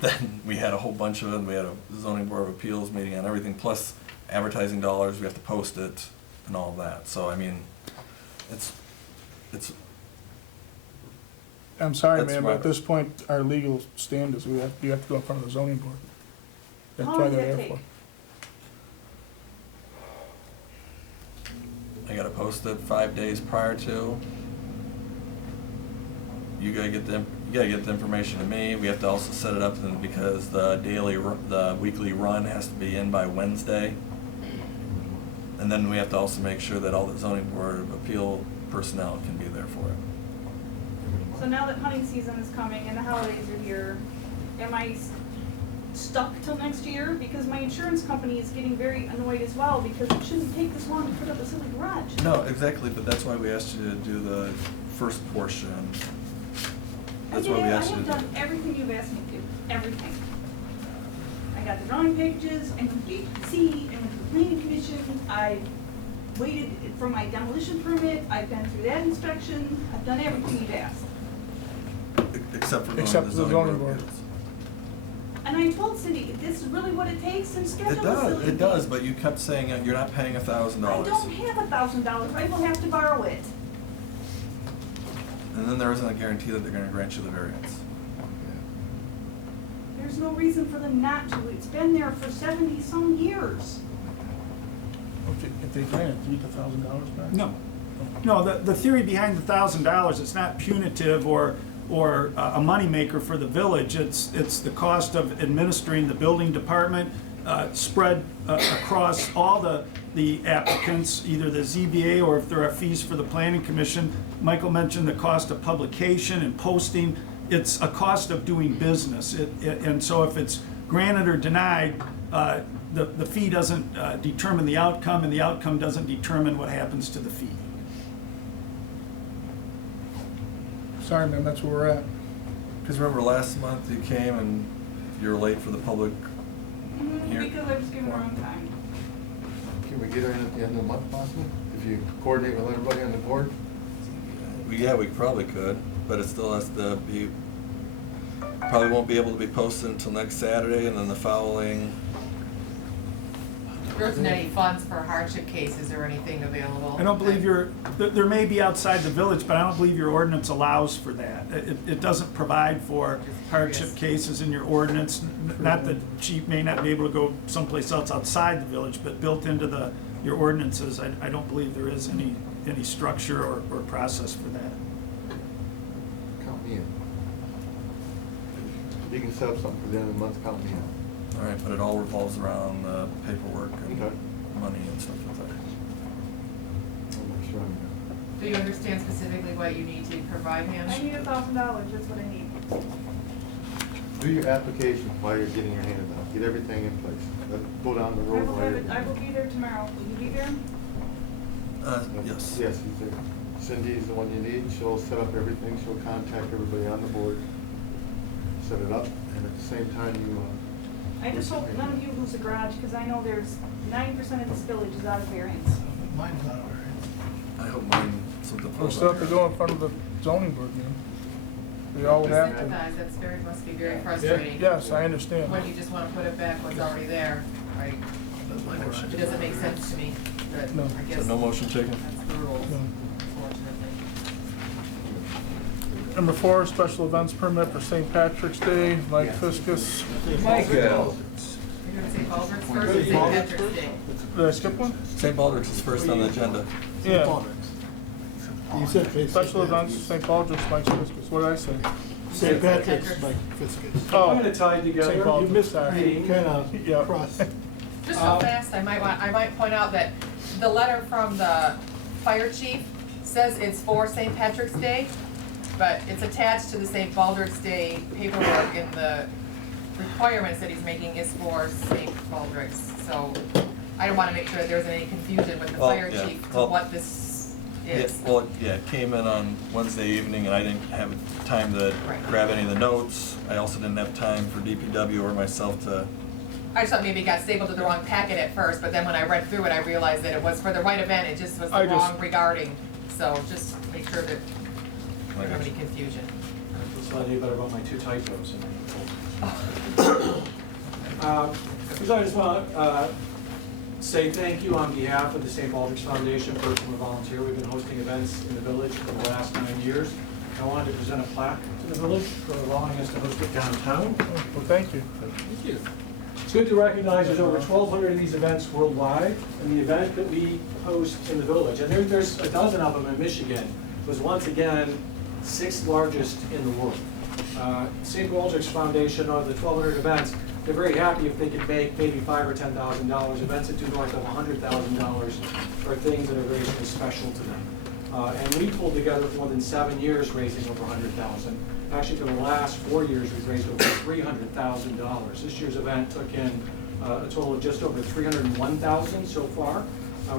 then we had a whole bunch of them. We had a zoning board of appeals meeting on everything, plus advertising dollars, we have to post it and all that. So, I mean, it's, I'm sorry, That's ma'am, but right. at this point, our legal stand is you have to go in front of the zoning board. That's How why long does they're that there take? for. I gotta post it 5 days prior to. You gotta get the information to me. We have to also set it up, because the weekly run has to be in by Wednesday. And then we have to also make sure that all the zoning board of appeal personnel can be there for it. So now that hunting season is coming and the holidays are here, am I stuck till next year? Because my insurance company is getting very annoyed as well, because it shouldn't take this long to put up a silly garage. No, exactly, but that's why we asked you to do the first portion That's why we asked you to do I have done it. everything you've asked me to do, everything. I got the drawing pages, I went to the HPC, I went to the planning commission, I waited for my demolition permit, I've been through that inspection, I've done everything you've asked. Except for going to Except the for the zoning zoning board. board. And I told Cindy, if this is really what it takes, then schedule a silly It does, thing. but you kept saying you're not paying $1,000. I don't have $1,000, I will have to borrow it. And then there isn't a guarantee that they're gonna grant you the variance. There's no reason for them not to, it's been there for 70-some years. If they grant it, do you get the $1,000 back? No. No, the theory behind the $1,000, it's not punitive or a moneymaker for the village. It's the cost of administering the building department, spread across all the applicants, either the ZBA or if there are fees for the planning commission. Michael mentioned the cost of publication and posting. It's a cost of doing business. And so if it's granted or denied, the fee doesn't determine the outcome, and the outcome doesn't determine what happens to the fee. Sorry, man, that's where we're at. Because remember last month you came and you were late for the public hearing? Because I was given the wrong time. Can we get her in at the end of the month possibly? If you coordinate with everybody on the board? Yeah, we probably could, but it still has to be, probably won't be able to be posted until next Saturday, and then the following. There isn't any funds for hardship cases or anything available. I don't believe there may be outside the village, but I don't believe your ordinance allows for that. It doesn't provide for hardship cases in your ordinance. Not that chief may not be able to go someplace else outside the village, but built into your ordinances, I don't believe there is any structure or process for that. Count me in. If you can set up something for the end of the month, count me in. All right, but it all revolves around paperwork and Okay. money and stuff like that. I'll make sure I'm there. Do you understand specifically what you need to provide him? I need $1,000, that's what I need. Do your application while you're getting your hand out. Get everything in place. Go down the I road will while have you're. it, I will be there tomorrow. Will you be there? Yes. Yes, he's there. Cindy's the one you need. She'll set up everything. She'll contact everybody on the board, set it up, and at the same time you, I just hope none of you lose a garage, because I know there's 90% of this village is out of variance. Mine's not ours. I hope mine, something We falls still out have to there. go in front of the zoning board, man. We all would have to. Sympathize, must be very frustrating. Yes, I understand. When you just wanna put it back what's already there, right? It doesn't make sense to me, but No. I So guess no motion taken? that's the rules, No. unfortunately. Number 4, special events permit for St. Patrick's Day, Mike Fiskus. Michael. You're gonna say Baldur's first or St. Patrick's Day? Did I skip one? St. Baldrick's is first on the agenda. Yeah. You said face. Special events, St. Baldrick's, Mike Fiskus. What did I say? St. Patrick's, Patrick's. Mike Fiskus. Oh, I'm gonna tie it together. St. You Baldrick's, missed, sorry. you kind Yeah. of crossed. Just real fast, I might point out that the letter from the fire chief says it's for St. Patrick's Day, but it's attached to the St. Baldrick's Day paperwork, and the requirements that he's making is for St. Baldrick's. So I don't wanna make sure that there isn't any confusion with the Well, fire yeah, chief to well, what this is. Yeah, it came in on Wednesday evening, and I didn't have time to Right. grab any of the notes. I also didn't have time for DPW or myself to. I just thought maybe it got stapled to the wrong packet at first, but then when I read through it, I realized that it was for the right event, it just was I the just- wrong regarding. So just make sure that we don't have any confusion. Just let you better about my 2 typos. First, I just want to say thank you on behalf of the St. Baldrick's Foundation for becoming a volunteer. We've been hosting events in the village for the last 9 years. I wanted to present a plaque to the village for allowing us to host it downtown. Well, thank you. Thank you. It's good to recognize there's over 1,200 of these events worldwide, and the event that we host in the village, and there's a dozen of them in Michigan, was once again 6th largest in the world. St. Baldrick's Foundation, of the 1,200 events, they're very happy if they could make maybe $5,000 or $10,000. Events that do north of $100,000 are things that are very, very special to them. And we pulled together for more than 7 years, raising over $100,000. Actually, for the last 4 years, we've raised over $300,000. This year's event took in a total of just over $301,000 so far.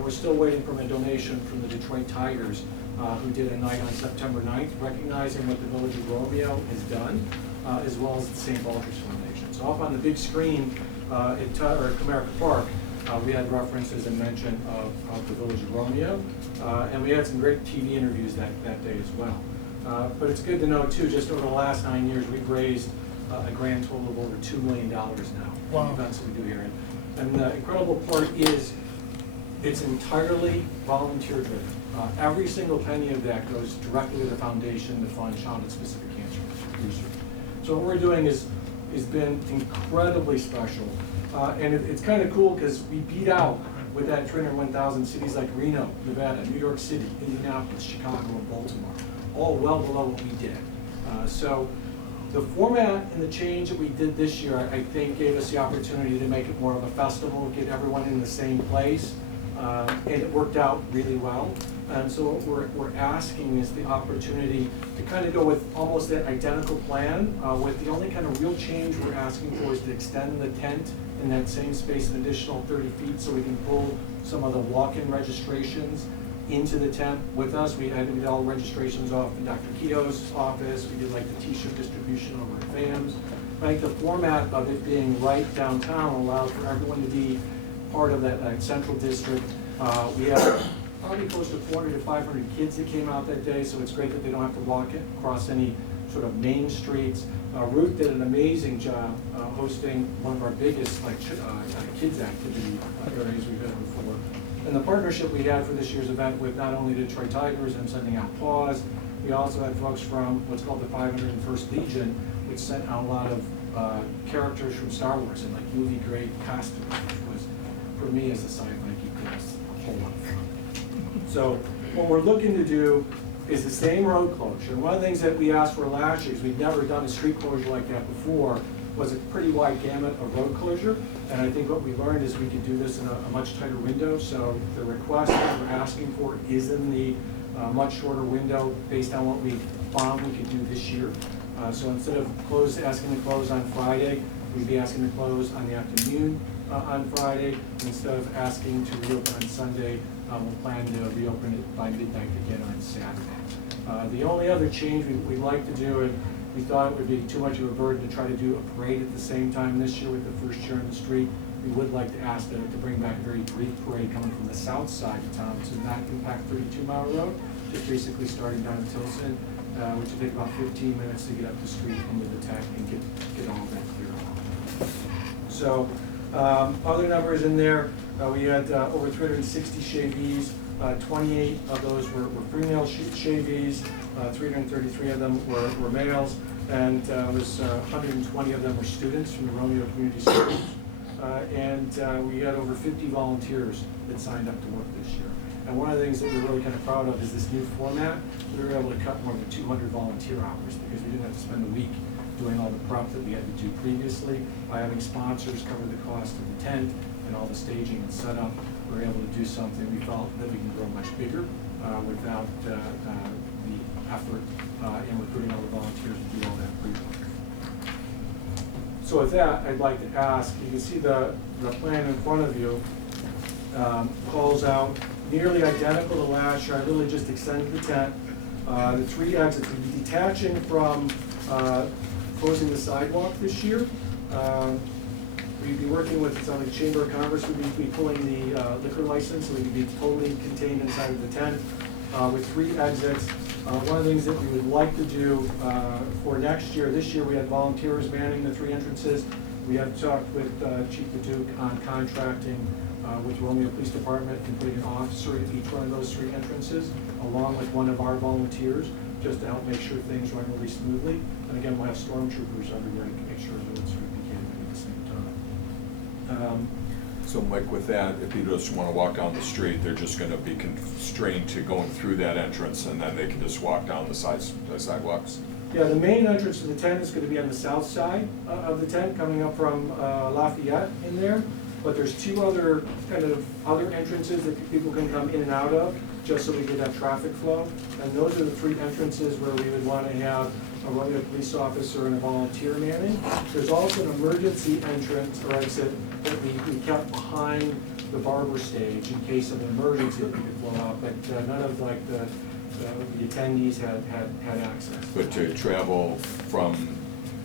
We're still waiting for a donation from the Detroit Tigers who did a night on September 9th, recognizing what the Village of Romeo has done, as well as the St. Walter's Foundation. So up on the big screen at Comerica Park, we had references and mention of the Village of Romeo, and we had some great TV interviews that day as well. But it's good to know too, just over the last 9 years, we've raised a grand total of over $2 million now Wow. in events that we do here. And the incredible part is it's entirely volunteer driven. Every single penny of that goes directly to the foundation to fund child-specific cancer research. So what we're doing has been incredibly special. And it's kind of cool because we beat out with that 301,000 cities like Reno, Nevada, New York City, Indianapolis, Chicago, and Baltimore, all well below what we did. So the format and the change that we did this year, I think, gave us the opportunity to make it more of a festival, get everyone in the same place, and it worked out really well. And so what we're asking is the opportunity to kind of go with almost that identical plan, with the only kind of real change we're asking for is to extend the tent in that same space an additional 30 feet so we can pull some of the walk-in registrations into the tent with us. We did all registrations off in Dr. Keto's office. We did like the t-shirt distribution over at FAM's. I think the format of it being right downtown allowed for everyone to be part of that central district. We had probably close to 400 to 500 kids that came out that day, so it's great that they don't have to walk across any sort of main streets. Ruth did an amazing job hosting one of our biggest kids activity areas we've had before. And the partnership we had for this year's event with not only Detroit Tigers and sending out paws, we also had folks from what's called the 501st Legion, which sent out a lot of characters from Star Wars in like movie grade costumes, which was, for me as a sci-fi geek, it was a whole lot of fun. So what we're looking to do is the same road closure. And one of the things that we asked for last year is we'd never done a street closure like that before, was a pretty wide gamut of road closure. And I think what we learned is we could do this in a much tighter window. So the request that we're asking for is in the much shorter window based on what we found we could do this year. So instead of asking to close on Friday, we'd be asking to close on the afternoon on Friday. Instead of asking to reopen on Sunday, we'll plan to reopen it by midnight again on Saturday. The only other change we'd like to do, and we thought it would be too much of a burden to try to do a parade at the same time this year with the first year on the street. We would like to ask them to bring back a very brief parade coming from the south side of town to not impact 32 Mile Road, just basically starting down at Tilson, which would take about 15 minutes to get up the street into the tech and get all of that clear. So other numbers in there, we had over 360 shavees. 28 of those were female shavees, 333 of them were males, and was 120 of them were students from the Romeo Community Schools. And we had over 50 volunteers that signed up to work this year. And one of the things that we're really kind of proud of is this new format. We were able to cut more than 200 volunteer hours because we didn't have to spend a week doing all the prep that we had to do previously. By having sponsors cover the cost of the tent and all the staging and setup, we were able to do something we felt that we can grow much bigger without the effort in recruiting all the volunteers to do all that pre-work. So with that, I'd like to ask, you can see the plan in front of you calls out nearly identical to last year. I really just extended the tent. The 3 exits will be detaching from closing the sidewalk this year. We'd be working with the Chamber of Commerce. We'd be pulling the liquor license, so we could be totally contained inside of the tent with 3 exits. One of the things that we would like to do for next year, this year we had volunteers manning the 3 entrances. We have talked with Chief Paduke on contracting with Romeo Police Department and putting an officer at each one of those 3 entrances, along with one of our volunteers, just to help make sure things run really smoothly. And again, we'll have stormtroopers everywhere to make sure that it's at the same time. So Mike, with that, if people just want to walk down the street, they're just going to be constrained to going through that entrance, and then they can just walk down the sidewalks? Yeah, the main entrance to the tent is going to be on the south side of the tent, coming up from Lafayette in there. But there's 2 other other entrances that people can come in and out of, just so we get that traffic flow. And those are the 3 entrances where we would want to have a Romeo police officer and a volunteer manning. There's also an emergency entrance or exit that we kept behind the barber stage in case of an emergency that we could blow out, but none of like the the attendees had access. But to travel from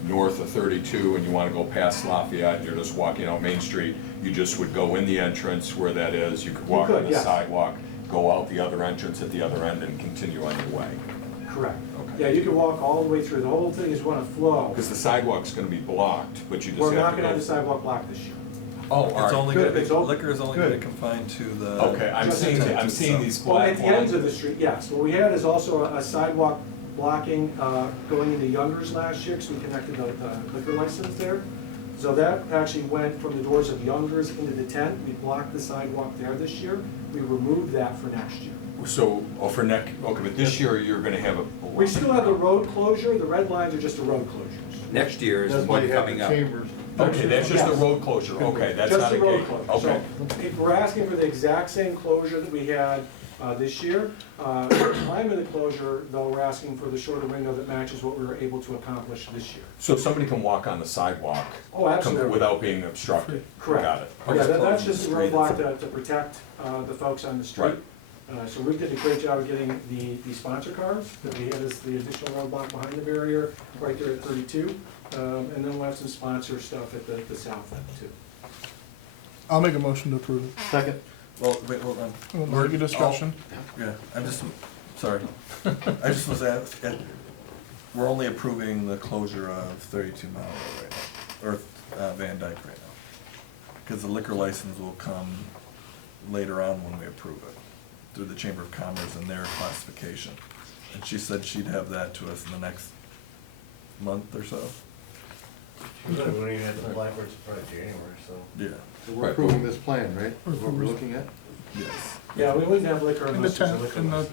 north of 32 and you want to go past Lafayette and you're just walking out Main Street, you just would go in the entrance where that is, you could walk could, on the yes. sidewalk, go out the other entrance at the other end and continue on your way. Correct. Okay. Yeah, you can walk all the way through. The whole thing is going to flow. Because the sidewalk's going to be blocked, but you just We're have not to going to have the go. sidewalk blocked this year. Oh, all It's right. only Good. gonna be, It's open. liquor is only gonna be confined to the. Okay, I'm Just seeing, the I'm seeing these Well, black at the ends lines. of the street, yes. What we had is also a sidewalk blocking going into Youngers last year, because we connected the liquor license there. So that actually went from the doors of Youngers into the tent. We blocked the sidewalk there this year. We removed that for next year. So, for okay, but this year you're going to have a. We still have the road closure. The red lines are just the road closures. Next year is the That's why one you have coming the up. chambers. Okay, that's just the Yes. road closure, okay, that's Just not a the road gate. closure. Okay. So if we're asking for the exact same closure that we had this year, the time of the closure, though, we're asking for the shorter window that matches what we were able to accomplish this year. So somebody can walk on the sidewalk Oh, absolutely. without being obstructed? Correct. Got it. Yeah, Okay. that's just a Street, roadblock to protect the folks on the street. Right. So we did a great job of getting the sponsor cars, that we had as the additional roadblock behind the barrier, right there at 32. And then we'll have some sponsor stuff at the south end too. I'll make a motion to approve. Second. Well, wait, hold on. We'll make a discussion. Yeah, I'm just, sorry. I just was asked, we're only approving the closure of 32 Mile Road right now, or Van Dyke right now. Because the liquor license will come later on when we approve it, through the Chamber of Commerce and their classification. And she said she'd have that to us in the next month or so. We don't even have to apply for it probably January, so. Yeah, So we're approving this plan, right? Is what we're looking at? yes. Yeah, we wouldn't have liquor In the unless there's a tent, liquor in the- license.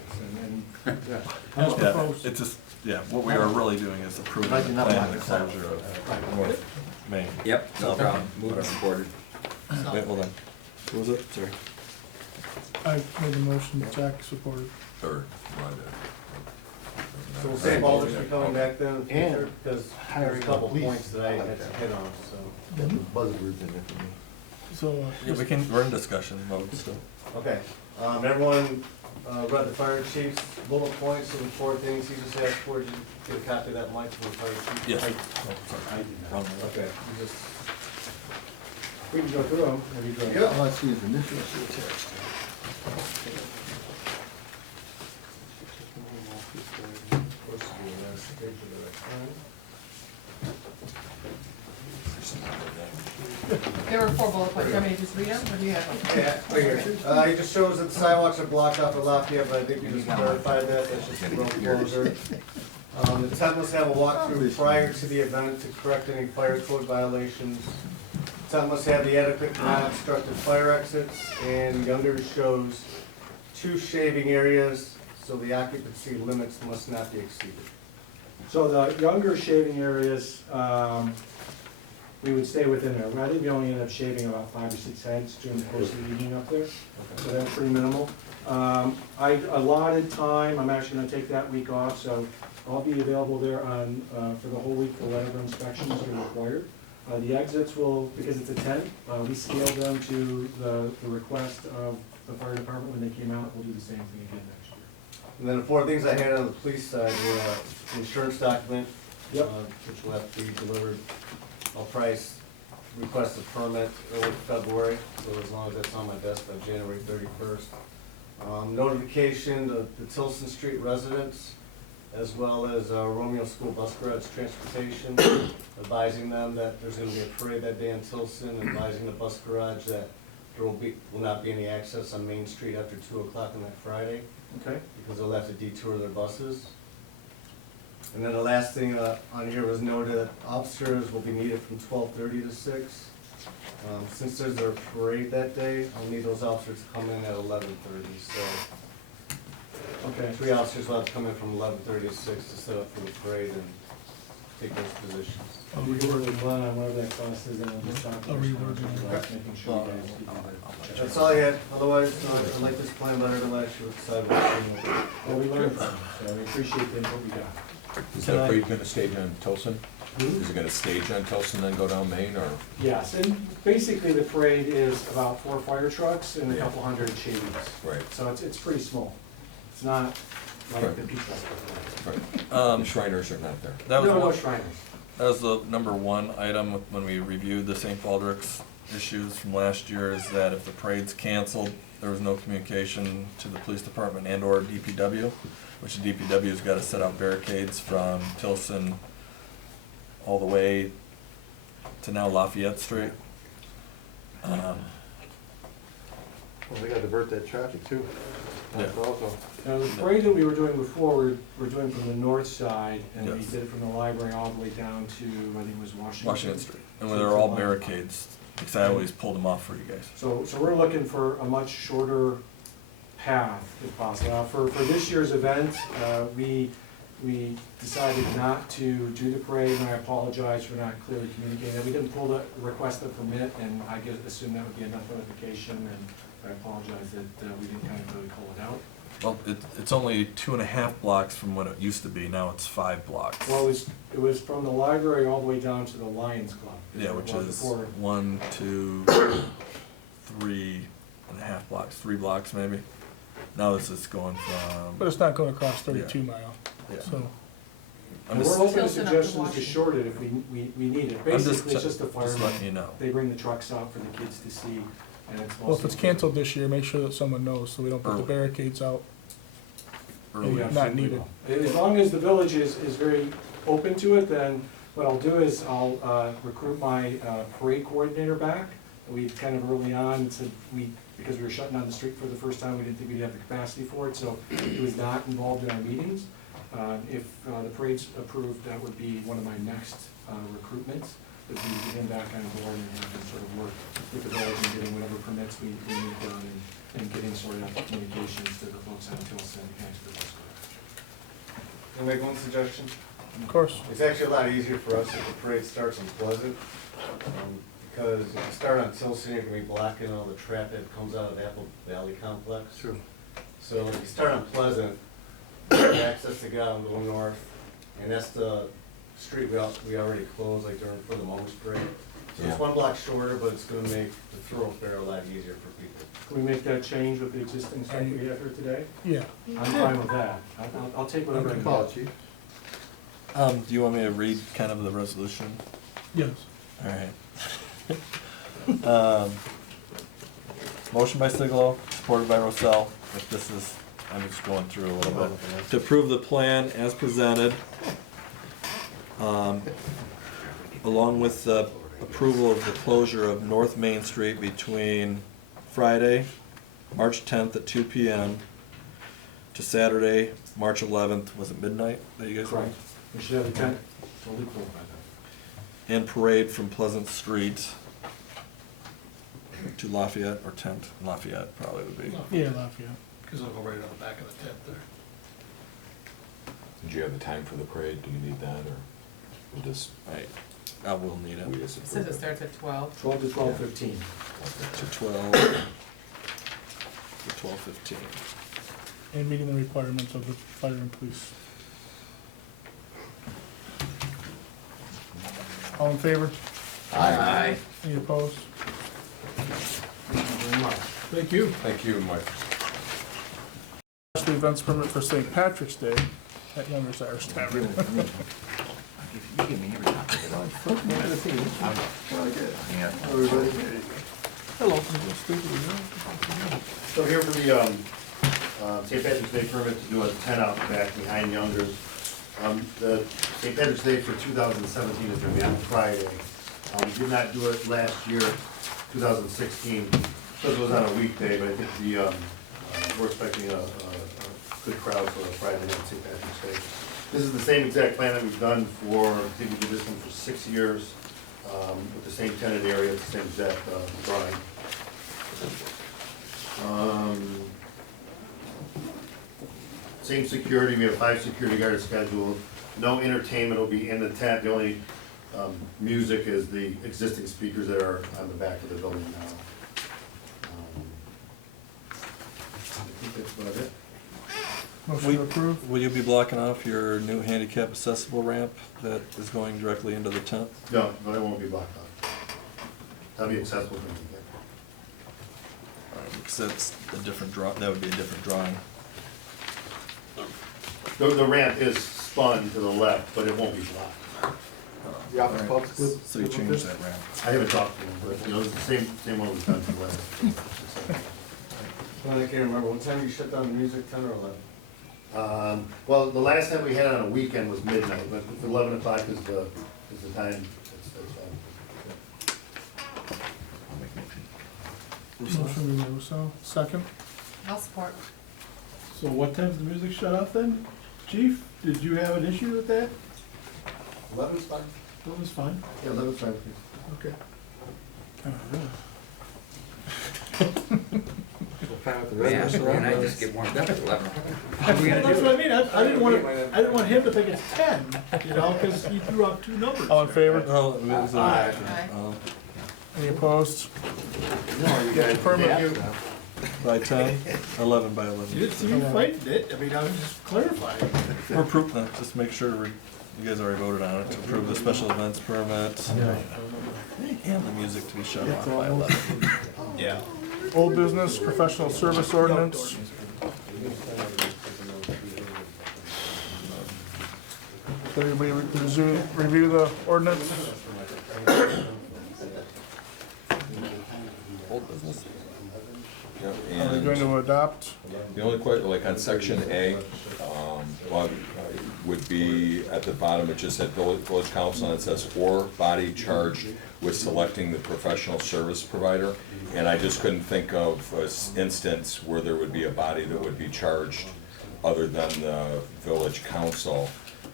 Yeah. As Yeah, proposed. it's just, yeah, what we are really doing is approving the Might not plan like and the closure of North Main. Yep, no problem, moved and supported. Wait, hold on. What was it? Sorry. I made a motion, Jack supported. Or, Rhonda. So we'll save all this for coming back then in the future, And because there's hiring a couple police. points that I had to hit on, so. Mhm. Buzzwords in there for me. So, Yeah, we can, we're in discussion mode still. Okay, everyone, read the fire chief's bullet points and the 4 things he just asked for. Did you get a copy of that, Mike, from the fire chief? Yes. Oh, sorry. Wrong one. Okay, you just, We can go through them. Have you go? Yeah. All I see is initials. of course, the last page of the There were 4 bullet points. You want me to just read them, or do you have them? Yeah, right here. It just shows that the sidewalks are blocked off at Lafayette, but I think we just clarified that, that's just a road closure. The tent must have a walkthrough prior to the event to correct any fire code violations. The tent must have the adequate non-obstructed fire exits, and Youngers shows 2 shaving areas, so the occupancy limits must not be exceeded. So the younger shaving areas, we would stay within there. I think we only end up shaving about 5 or 6 heads during the course of the evening up there, so that's pretty minimal. I allotted time, I'm actually gonna take that week off, so I'll be available there on, for the whole week for whatever inspections are required. The exits will, because it's a tent, we scaled them to the request of the fire department when they came out. We'll do the same thing again next year. And then the 4 things I had on the police side were insurance document, Yep. which will have to be delivered. I'll price, request a permit early February, so as long as that's on my desk by January 31st. Notification to the Tilson Street residents, as well as Romeo School Bus Garage Transportation, advising them that there's gonna be a parade that day in Tilson, advising the bus garage that there will not be any access on Main Street after 2 o'clock on that Friday, Okay? because they'll have to detour their buses. And then the last thing on here was noted that officers will be needed from 12:30 to 6. Since there's a parade that day, I'll need those officers to come in at 11:30, so Okay. 3 officers will have to come in from 11:30 to 6 to set up for the parade and take those positions. I'll be working with Glenn on whatever that cost is, and we'll just talk I'll about reword it. making sure you guys keep on That's all I had, otherwise, I like this plan better than last year with the sidewalks. Well, we learned from it, so we appreciate the input we got. Is that parade gonna stage on Tilson? Is it gonna stage on Tilson then go down Main, or? Yes, and basically the parade is about 4 fire trucks and a Yeah. couple hundred Chevys. Right. So it's pretty small. It's not like the pizza. Right. Um, The Shriners are not there. That was No, no one, Shriners. that was the number one item when we reviewed the St. Baldrick's issues from last year, is that if the parade's canceled, there was no communication to the police department and or DPW, which the DPW's gotta set out barricades from Tilson all the way to now Lafayette Street. Well, we gotta divert that traffic too. That's Yeah. also. Now, the parade that we were doing before, we're doing from the north side, and we Yes. did it from the library all the way down to, I think it was Washington. Washington Street. And they're all barricades, because I always pulled them off for you guys. So we're looking for a much shorter path if possible. Now, for this year's event, we decided not to do the parade, and I apologize for not clearly communicating that. We didn't pull the request the permit, and I assumed that would be enough notification, and I apologize that we didn't kind of really call it out. Well, it's only 2.5 blocks from what it used to be, now it's 5 blocks. Well, it was from the library all the way down to the Lions Club. Yeah, which It was is before. 1, 2, 3.5 blocks, 3 blocks maybe. Now this is going But from, it's not going across 32 mile, yeah. so. I'm And just, we're open to Tilson up to suggestions to Washington. short it if we need it. I'm Basically, it's just the just firemen. letting you know. They bring the trucks out for the kids to see, and it's Well, if it's mostly- canceled this year, make sure that someone knows, so we don't put the Early. barricades out. Early. Yeah, Not absolutely needed. will. As long as the village is very open to it, then what I'll do is I'll recruit my parade coordinator back. We kind of early on said because we were shutting down the street for the first time, we didn't think we'd have the capacity for it, so he was not involved in our meetings. If the parade's approved, that would be one of my next recruitments, would be to get him back on board and have him sort of work with the village and getting whatever permits we need done and getting sorted out the communications to the folks on Tilson and to the West Coast. Can I make one suggestion? Of course. It's actually a lot easier for us if the parade starts in Pleasant, because if you start on Tilson, you're gonna be blocking all the traffic that comes out of the Apple Valley complex. True. So if you start on Pleasant, you have access to get out and go north, and that's the street we already closed, like during, for the Moments Parade. So Yeah. it's 1 block shorter, but it's gonna make the thoroughfare a lot easier for people. Can we make that change with the existing stuff we have here today? Yeah. I'm fine with that. I'll take whatever I can Call get. it, chief. Do you want me to read kind of the resolution? Yes. All right. Motion by Siglo, supported by Rossell. If this is, I'm just going through a little bit. To approve the plan as presented, along with the approval of the closure of North Main Street between Friday, March 10th at 2 p.m. to Saturday, March 11th, was it midnight that you guys were? Correct. We should have the tent totally closed by then. And parade from Pleasant Street to Lafayette, or tent, Lafayette probably would be. Yeah, Lafayette. Because it'll go right on the back of the tent there. Did you have the time for the parade? Do you need that, or we'll just, I will need we it just It says approve it it? starts at 12. 12 to 12:15. to 12, to 12:15. And meeting the requirements of the fire and police. All in favor? Aye. Any opposed? Thank you very much. Thank you. Thank you, Mike. The events permit for St. Patrick's Day at Younger's Irish Tavern. Hello. So here for the St. Patrick's Day permit to do a tent out back behind Younger's. The St. Patrick's Day for 2017 is going to be on Friday. We did not do it last year, 2016, because it was on a weekday, but I think we're expecting a good crowd for a Friday night St. Patrick's Day. This is the same exact plan that we've done for, I think we did this one for 6 years, with the same tenant area, the same exact drawing. Same security, we have 5 security guards scheduled. No entertainment will be in the tent. The only music is the existing speakers that are on the back of the building now. I think that's about it. Motion to approve? Will you be blocking off your new handicap accessible ramp that is going directly into the tent? No, it won't be blocked off. That'll be accessible from the get. Because that's a different draw, that would be a different drawing. The ramp is spun to the left, but it won't be blocked. The office pub's good. So you changed that ramp. I haven't talked to him, but, you know, it's the same one we've done to the left. Well, I can't remember, what time you shut down the music, 10 or 11? Well, the last time we had it on a weekend was midnight, but if 11 o'clock is the time, that's fine. Motion by Russo, second. I'll support. So what time's the music shut off then? Chief, did you have an issue with that? 11's fine. That was fine. Yeah, 11's fine, please. Okay. Fine with the Yeah, rest of and I us? just get warmed up at 11. Well, that's what I mean, I didn't want him to think it's 10, you know, because he threw out two numbers. All in favor? Oh, it was, Aye. Any opposed? No, you Get guys. the permit. by 10, 11 by 11. You didn't see me fighting it, I mean, I was just clarifying. We're approved, just make sure you guys already voted on it, to approve the special events permit and the music to be shut off by 11. Yeah. Old business, professional service ordinance. Did everybody review the ordinance? Old business? Yep, Are we going to adopt? The only question, like on section A, would be at the bottom, it just said village council, and it says or body charged with selecting the professional service provider. And I just couldn't think of an instance where there would be a body that would be charged other than the village council.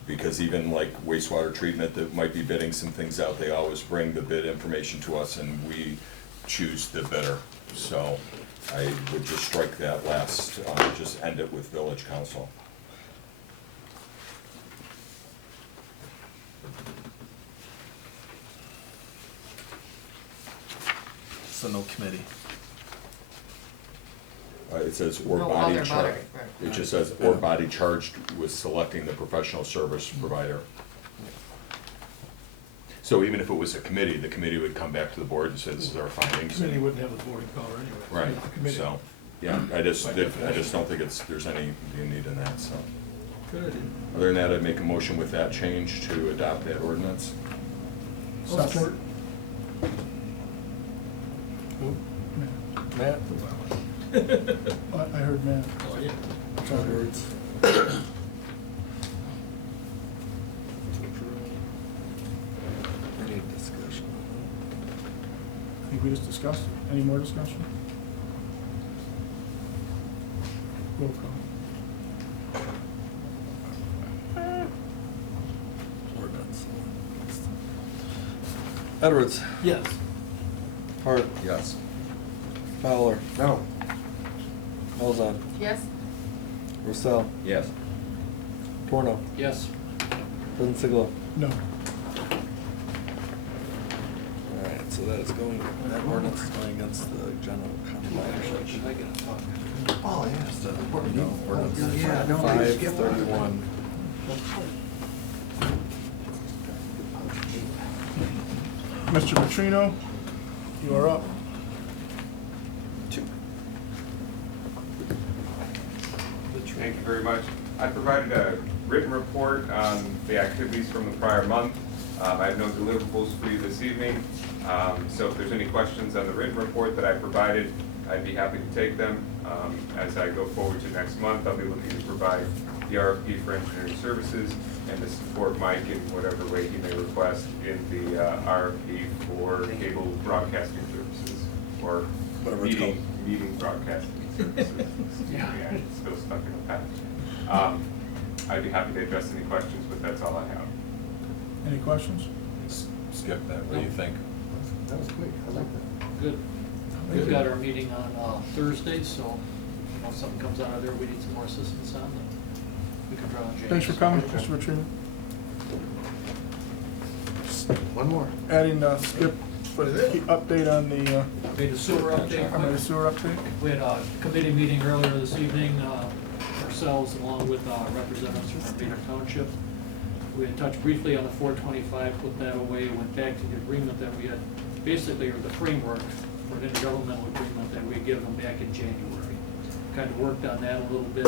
Because even like wastewater treatment that might be bidding some things out, they always bring the bid information to us and we choose the bidder. So I would just strike that last, just end it with village council. So no committee. It says or No body other charged. body, right. It just says or body charged with selecting the professional service provider. So even if it was a committee, the committee would come back to the board and say, this is our findings. Committee wouldn't have the voting power anyway. Right, The committee. so, yeah, I just don't think there's any need in that, so. Good idea. Other than that, I'd make a motion with that change to adopt that ordinance. Second. Matt? I heard Matt. Oh, yeah. John Words. Any discussion? I think we just discussed it. Any more discussion? Roll call. Ordinance. Edwards. Yes. Hart. Yes. Fowler. No. Malzahn. Yes? Rousseau. Yes. Porno. Yes. President Siglo. No. Alright, so that is going, that ordinance is going against the general county Should I get a talk? Oh, yeah. No, ordinance Yeah, no, 531. Mr. Petrino, you are up. Thank you very much. I provided a written report on the activities from the prior month. I have no deliverables for you this evening, so if there's any questions on the written report that I provided, I'd be happy to take them. As I go forward to next month, I'll be looking to provide the RFP for engineering services and to support Mike in whatever way he may request in the RFP for cable broadcasting services or Whatever it's called. meeting broadcasting services. Yeah, it's still stuck in the past. I'd be happy to address any questions, but that's all I have. Any questions? Skip that, what do you think? That was quick, I like that. Good. We've got our meeting on Thursday, so if something comes out of there we need some more assistance on, then we can draw on James. Thanks for coming, Mr. Petrino. One more. Adding Skip for the update on the Made a sewer update. sewer update. We had a committee meeting earlier this evening, ourselves along with representatives from Bader Township. We had touched briefly on the 425, put that away, went back to the agreement that we had, basically, or the framework for an intergovernmental agreement that we had given them back in January. Kind of worked on that a little bit.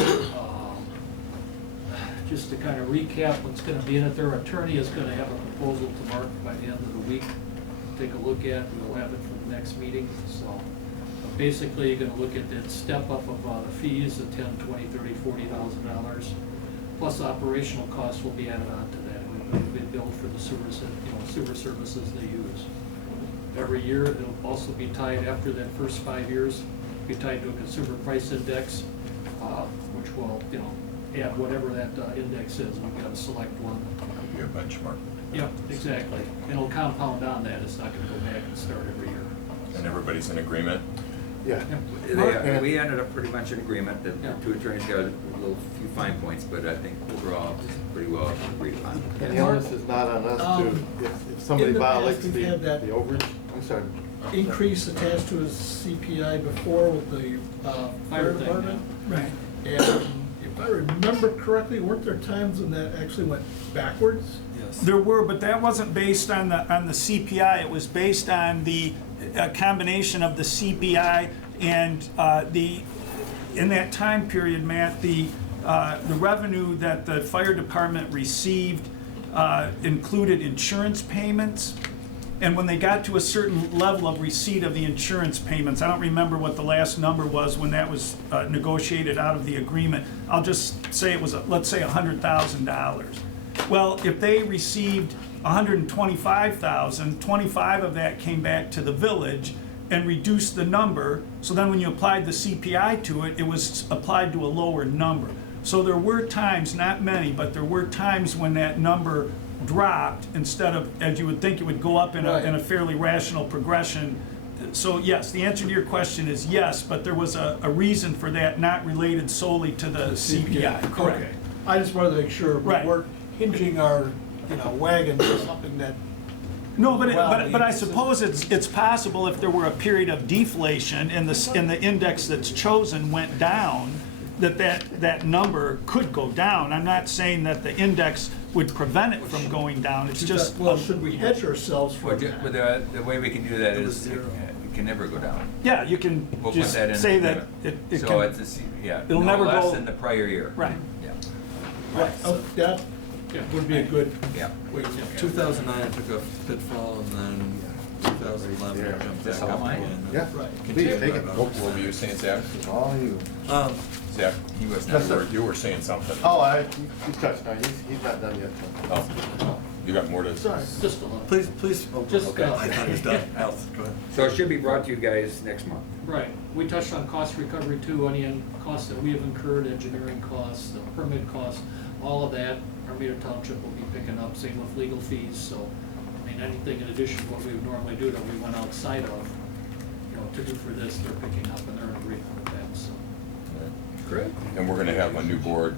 just to kind of recap what's gonna be in it, their attorney is gonna have a proposal to Mark by the end of the week. Take a look at, we'll have it for the next meeting, so. But basically, you're gonna look at that step up of the fees, the $10,000, $20,000, $30,000, $40,000. Plus operational costs will be added on to that. We'll be billed for the sewer services they use. Every year, it'll also be tied, after that first 5 years, be tied to a consumer price index, which will, add whatever that index is. We've got to select one. Be a benchmark. Yep, exactly. And it'll compound on that. It's not gonna go back and start every year. And everybody's in agreement? Yeah. We ended up pretty much in agreement. The Yeah. two attorneys got a few fine points, but I think overall it's pretty well agreed upon. And the onus is not on us to, if somebody in the past, violates we've the had that- overage, I'm sorry. Increase attached to his CPI before with the fire thing, department. Right. And if I remember correctly, weren't there times when that actually went backwards? Yes. There were, but that wasn't based on the CPI. It was based on the combination of the CPI and in that time period, Matt, the revenue that the fire department received included insurance payments. And when they got to a certain level of receipt of the insurance payments, I don't remember what the last number was when that was negotiated out of the agreement. I'll just say it was, let's say $100,000. Well, if they received $125,000, 25 of that came back to the village and reduced the number. So then when you applied the CPI to it, it was applied to a lower number. So there were times, not many, but there were times when that number dropped instead of, as you would think, it would go up in a fairly rational progression. So yes, the answer to your question is yes, but there was a reason for that, not related solely to the CPI. Correct. Okay. I just wanted to make sure we Right. weren't hinging our, wagon to something that. No, but I suppose it's possible if there were a period of deflation and the index that's chosen went down, that number could go down. I'm not saying that the index would prevent it from going down. It's just Well, should we hedge ourselves for But that? the way we can do that is it can never go down. yeah, you can We'll put just that in the say that agreement. it So can. it's, yeah, it'll no never less go- than the prior year. Right. Yeah, Right, that would be a good yeah. way to look at it. 2009 I took a pitfall, and then 2011 I jumped That's back all up mine. again. Yeah, Right. please, take it. What were you saying, Zach? All you. Zach, he was, you were saying something. Oh, he's touched on, he's not done yet. Oh, you got more to? Sorry. Just a little. Please, Just, okay, I thought he was done. Else, go ahead. So it should be brought to you guys next month. Right. We touched on cost recovery too, any costs that we have incurred, engineering costs, the permit costs, all of that, Romeo Township will be picking up, same with legal fees, so, anything in addition to what we would normally do that we went outside of, to do for this, they're picking up and they're in agreement with that, so. Great. And we're gonna have a new board,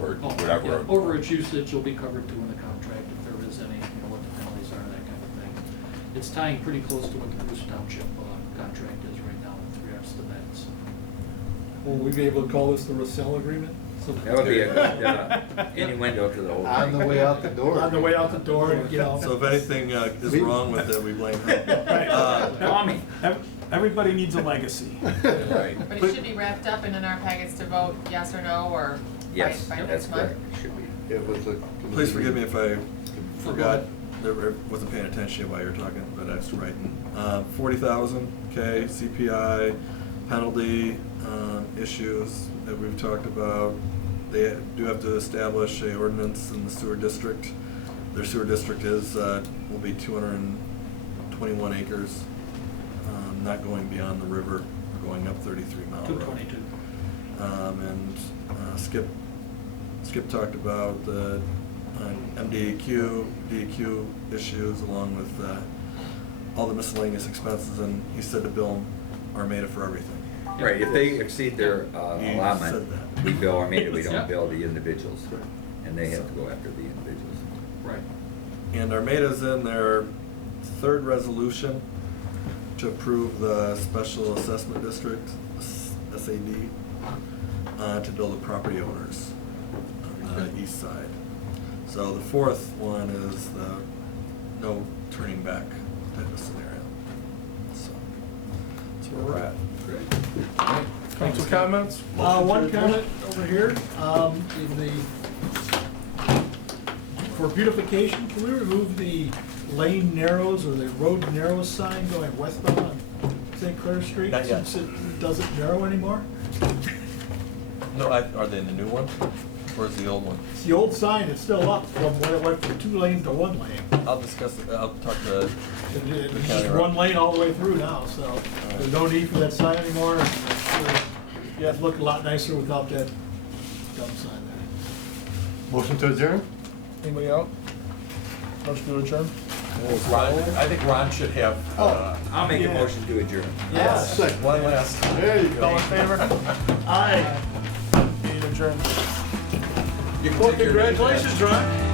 or Oh, whatever. yeah, overage usage will be covered too in the contract if there is any, what the penalties are, that kind of thing. It's tying pretty close to what the Bruce Township contract is right now with regards to that, so. Will we be able to call this the Russell agreement? So That would be a good innuendo to the whole On thing. the way out the door. on the way out the door, So if anything is wrong with it, we blame her. Call me. Everybody needs a legacy. Right. But it should be wrapped up and in our packets to vote yes or no, or Yes, by that's next month. correct. Should be. It was a. Please forgive me if I forgot, or wasn't paying attention while you were talking, but I was writing. 40,000, okay, CPI, penalty, issues that we've talked about. They do have to establish a ordinance in the sewer district. Their sewer district is, will be 221 acres, not going beyond the river, or going up 33 Mile Road. 222. And Skip talked about the MDEQ, DEQ issues along with all the miscellaneous expenses, and he said to bill Armada for everything. Right, if they exceed their He allotment, said that. we bill Armada, we Yeah. don't bill the individuals. And they have to go after the individuals. Right. And Armada's in their third resolution to approve the Special Assessment District, SAD, to build the property owners on the east side. So the fourth one is the no turning back type of scenario. So that's where we're at. Council comments? One comment over here, in the for beautification, can we remove the lane narrows or the road narrows sign going westbound on St. Clair Street? Not yet. Since it doesn't narrow anymore? No, are they in the new one? Or is the old one? It's the old sign, it's still up from when it went from 2 lanes to 1 lane. I'll discuss it, I'll talk to It's the just county. 1 lane all the way through now, so there's no need for that sign anymore. And you have to look a lot nicer without that dumb sign there. Motion to adjourn? Anybody else? Motion to adjourn? I think Ron should have, I'll make a Yeah. motion to adjourn. yes, Second. one last. There you go. All in favor? Aye. Meeting adjourned. You can Well, take your name back. congratulations, Ron.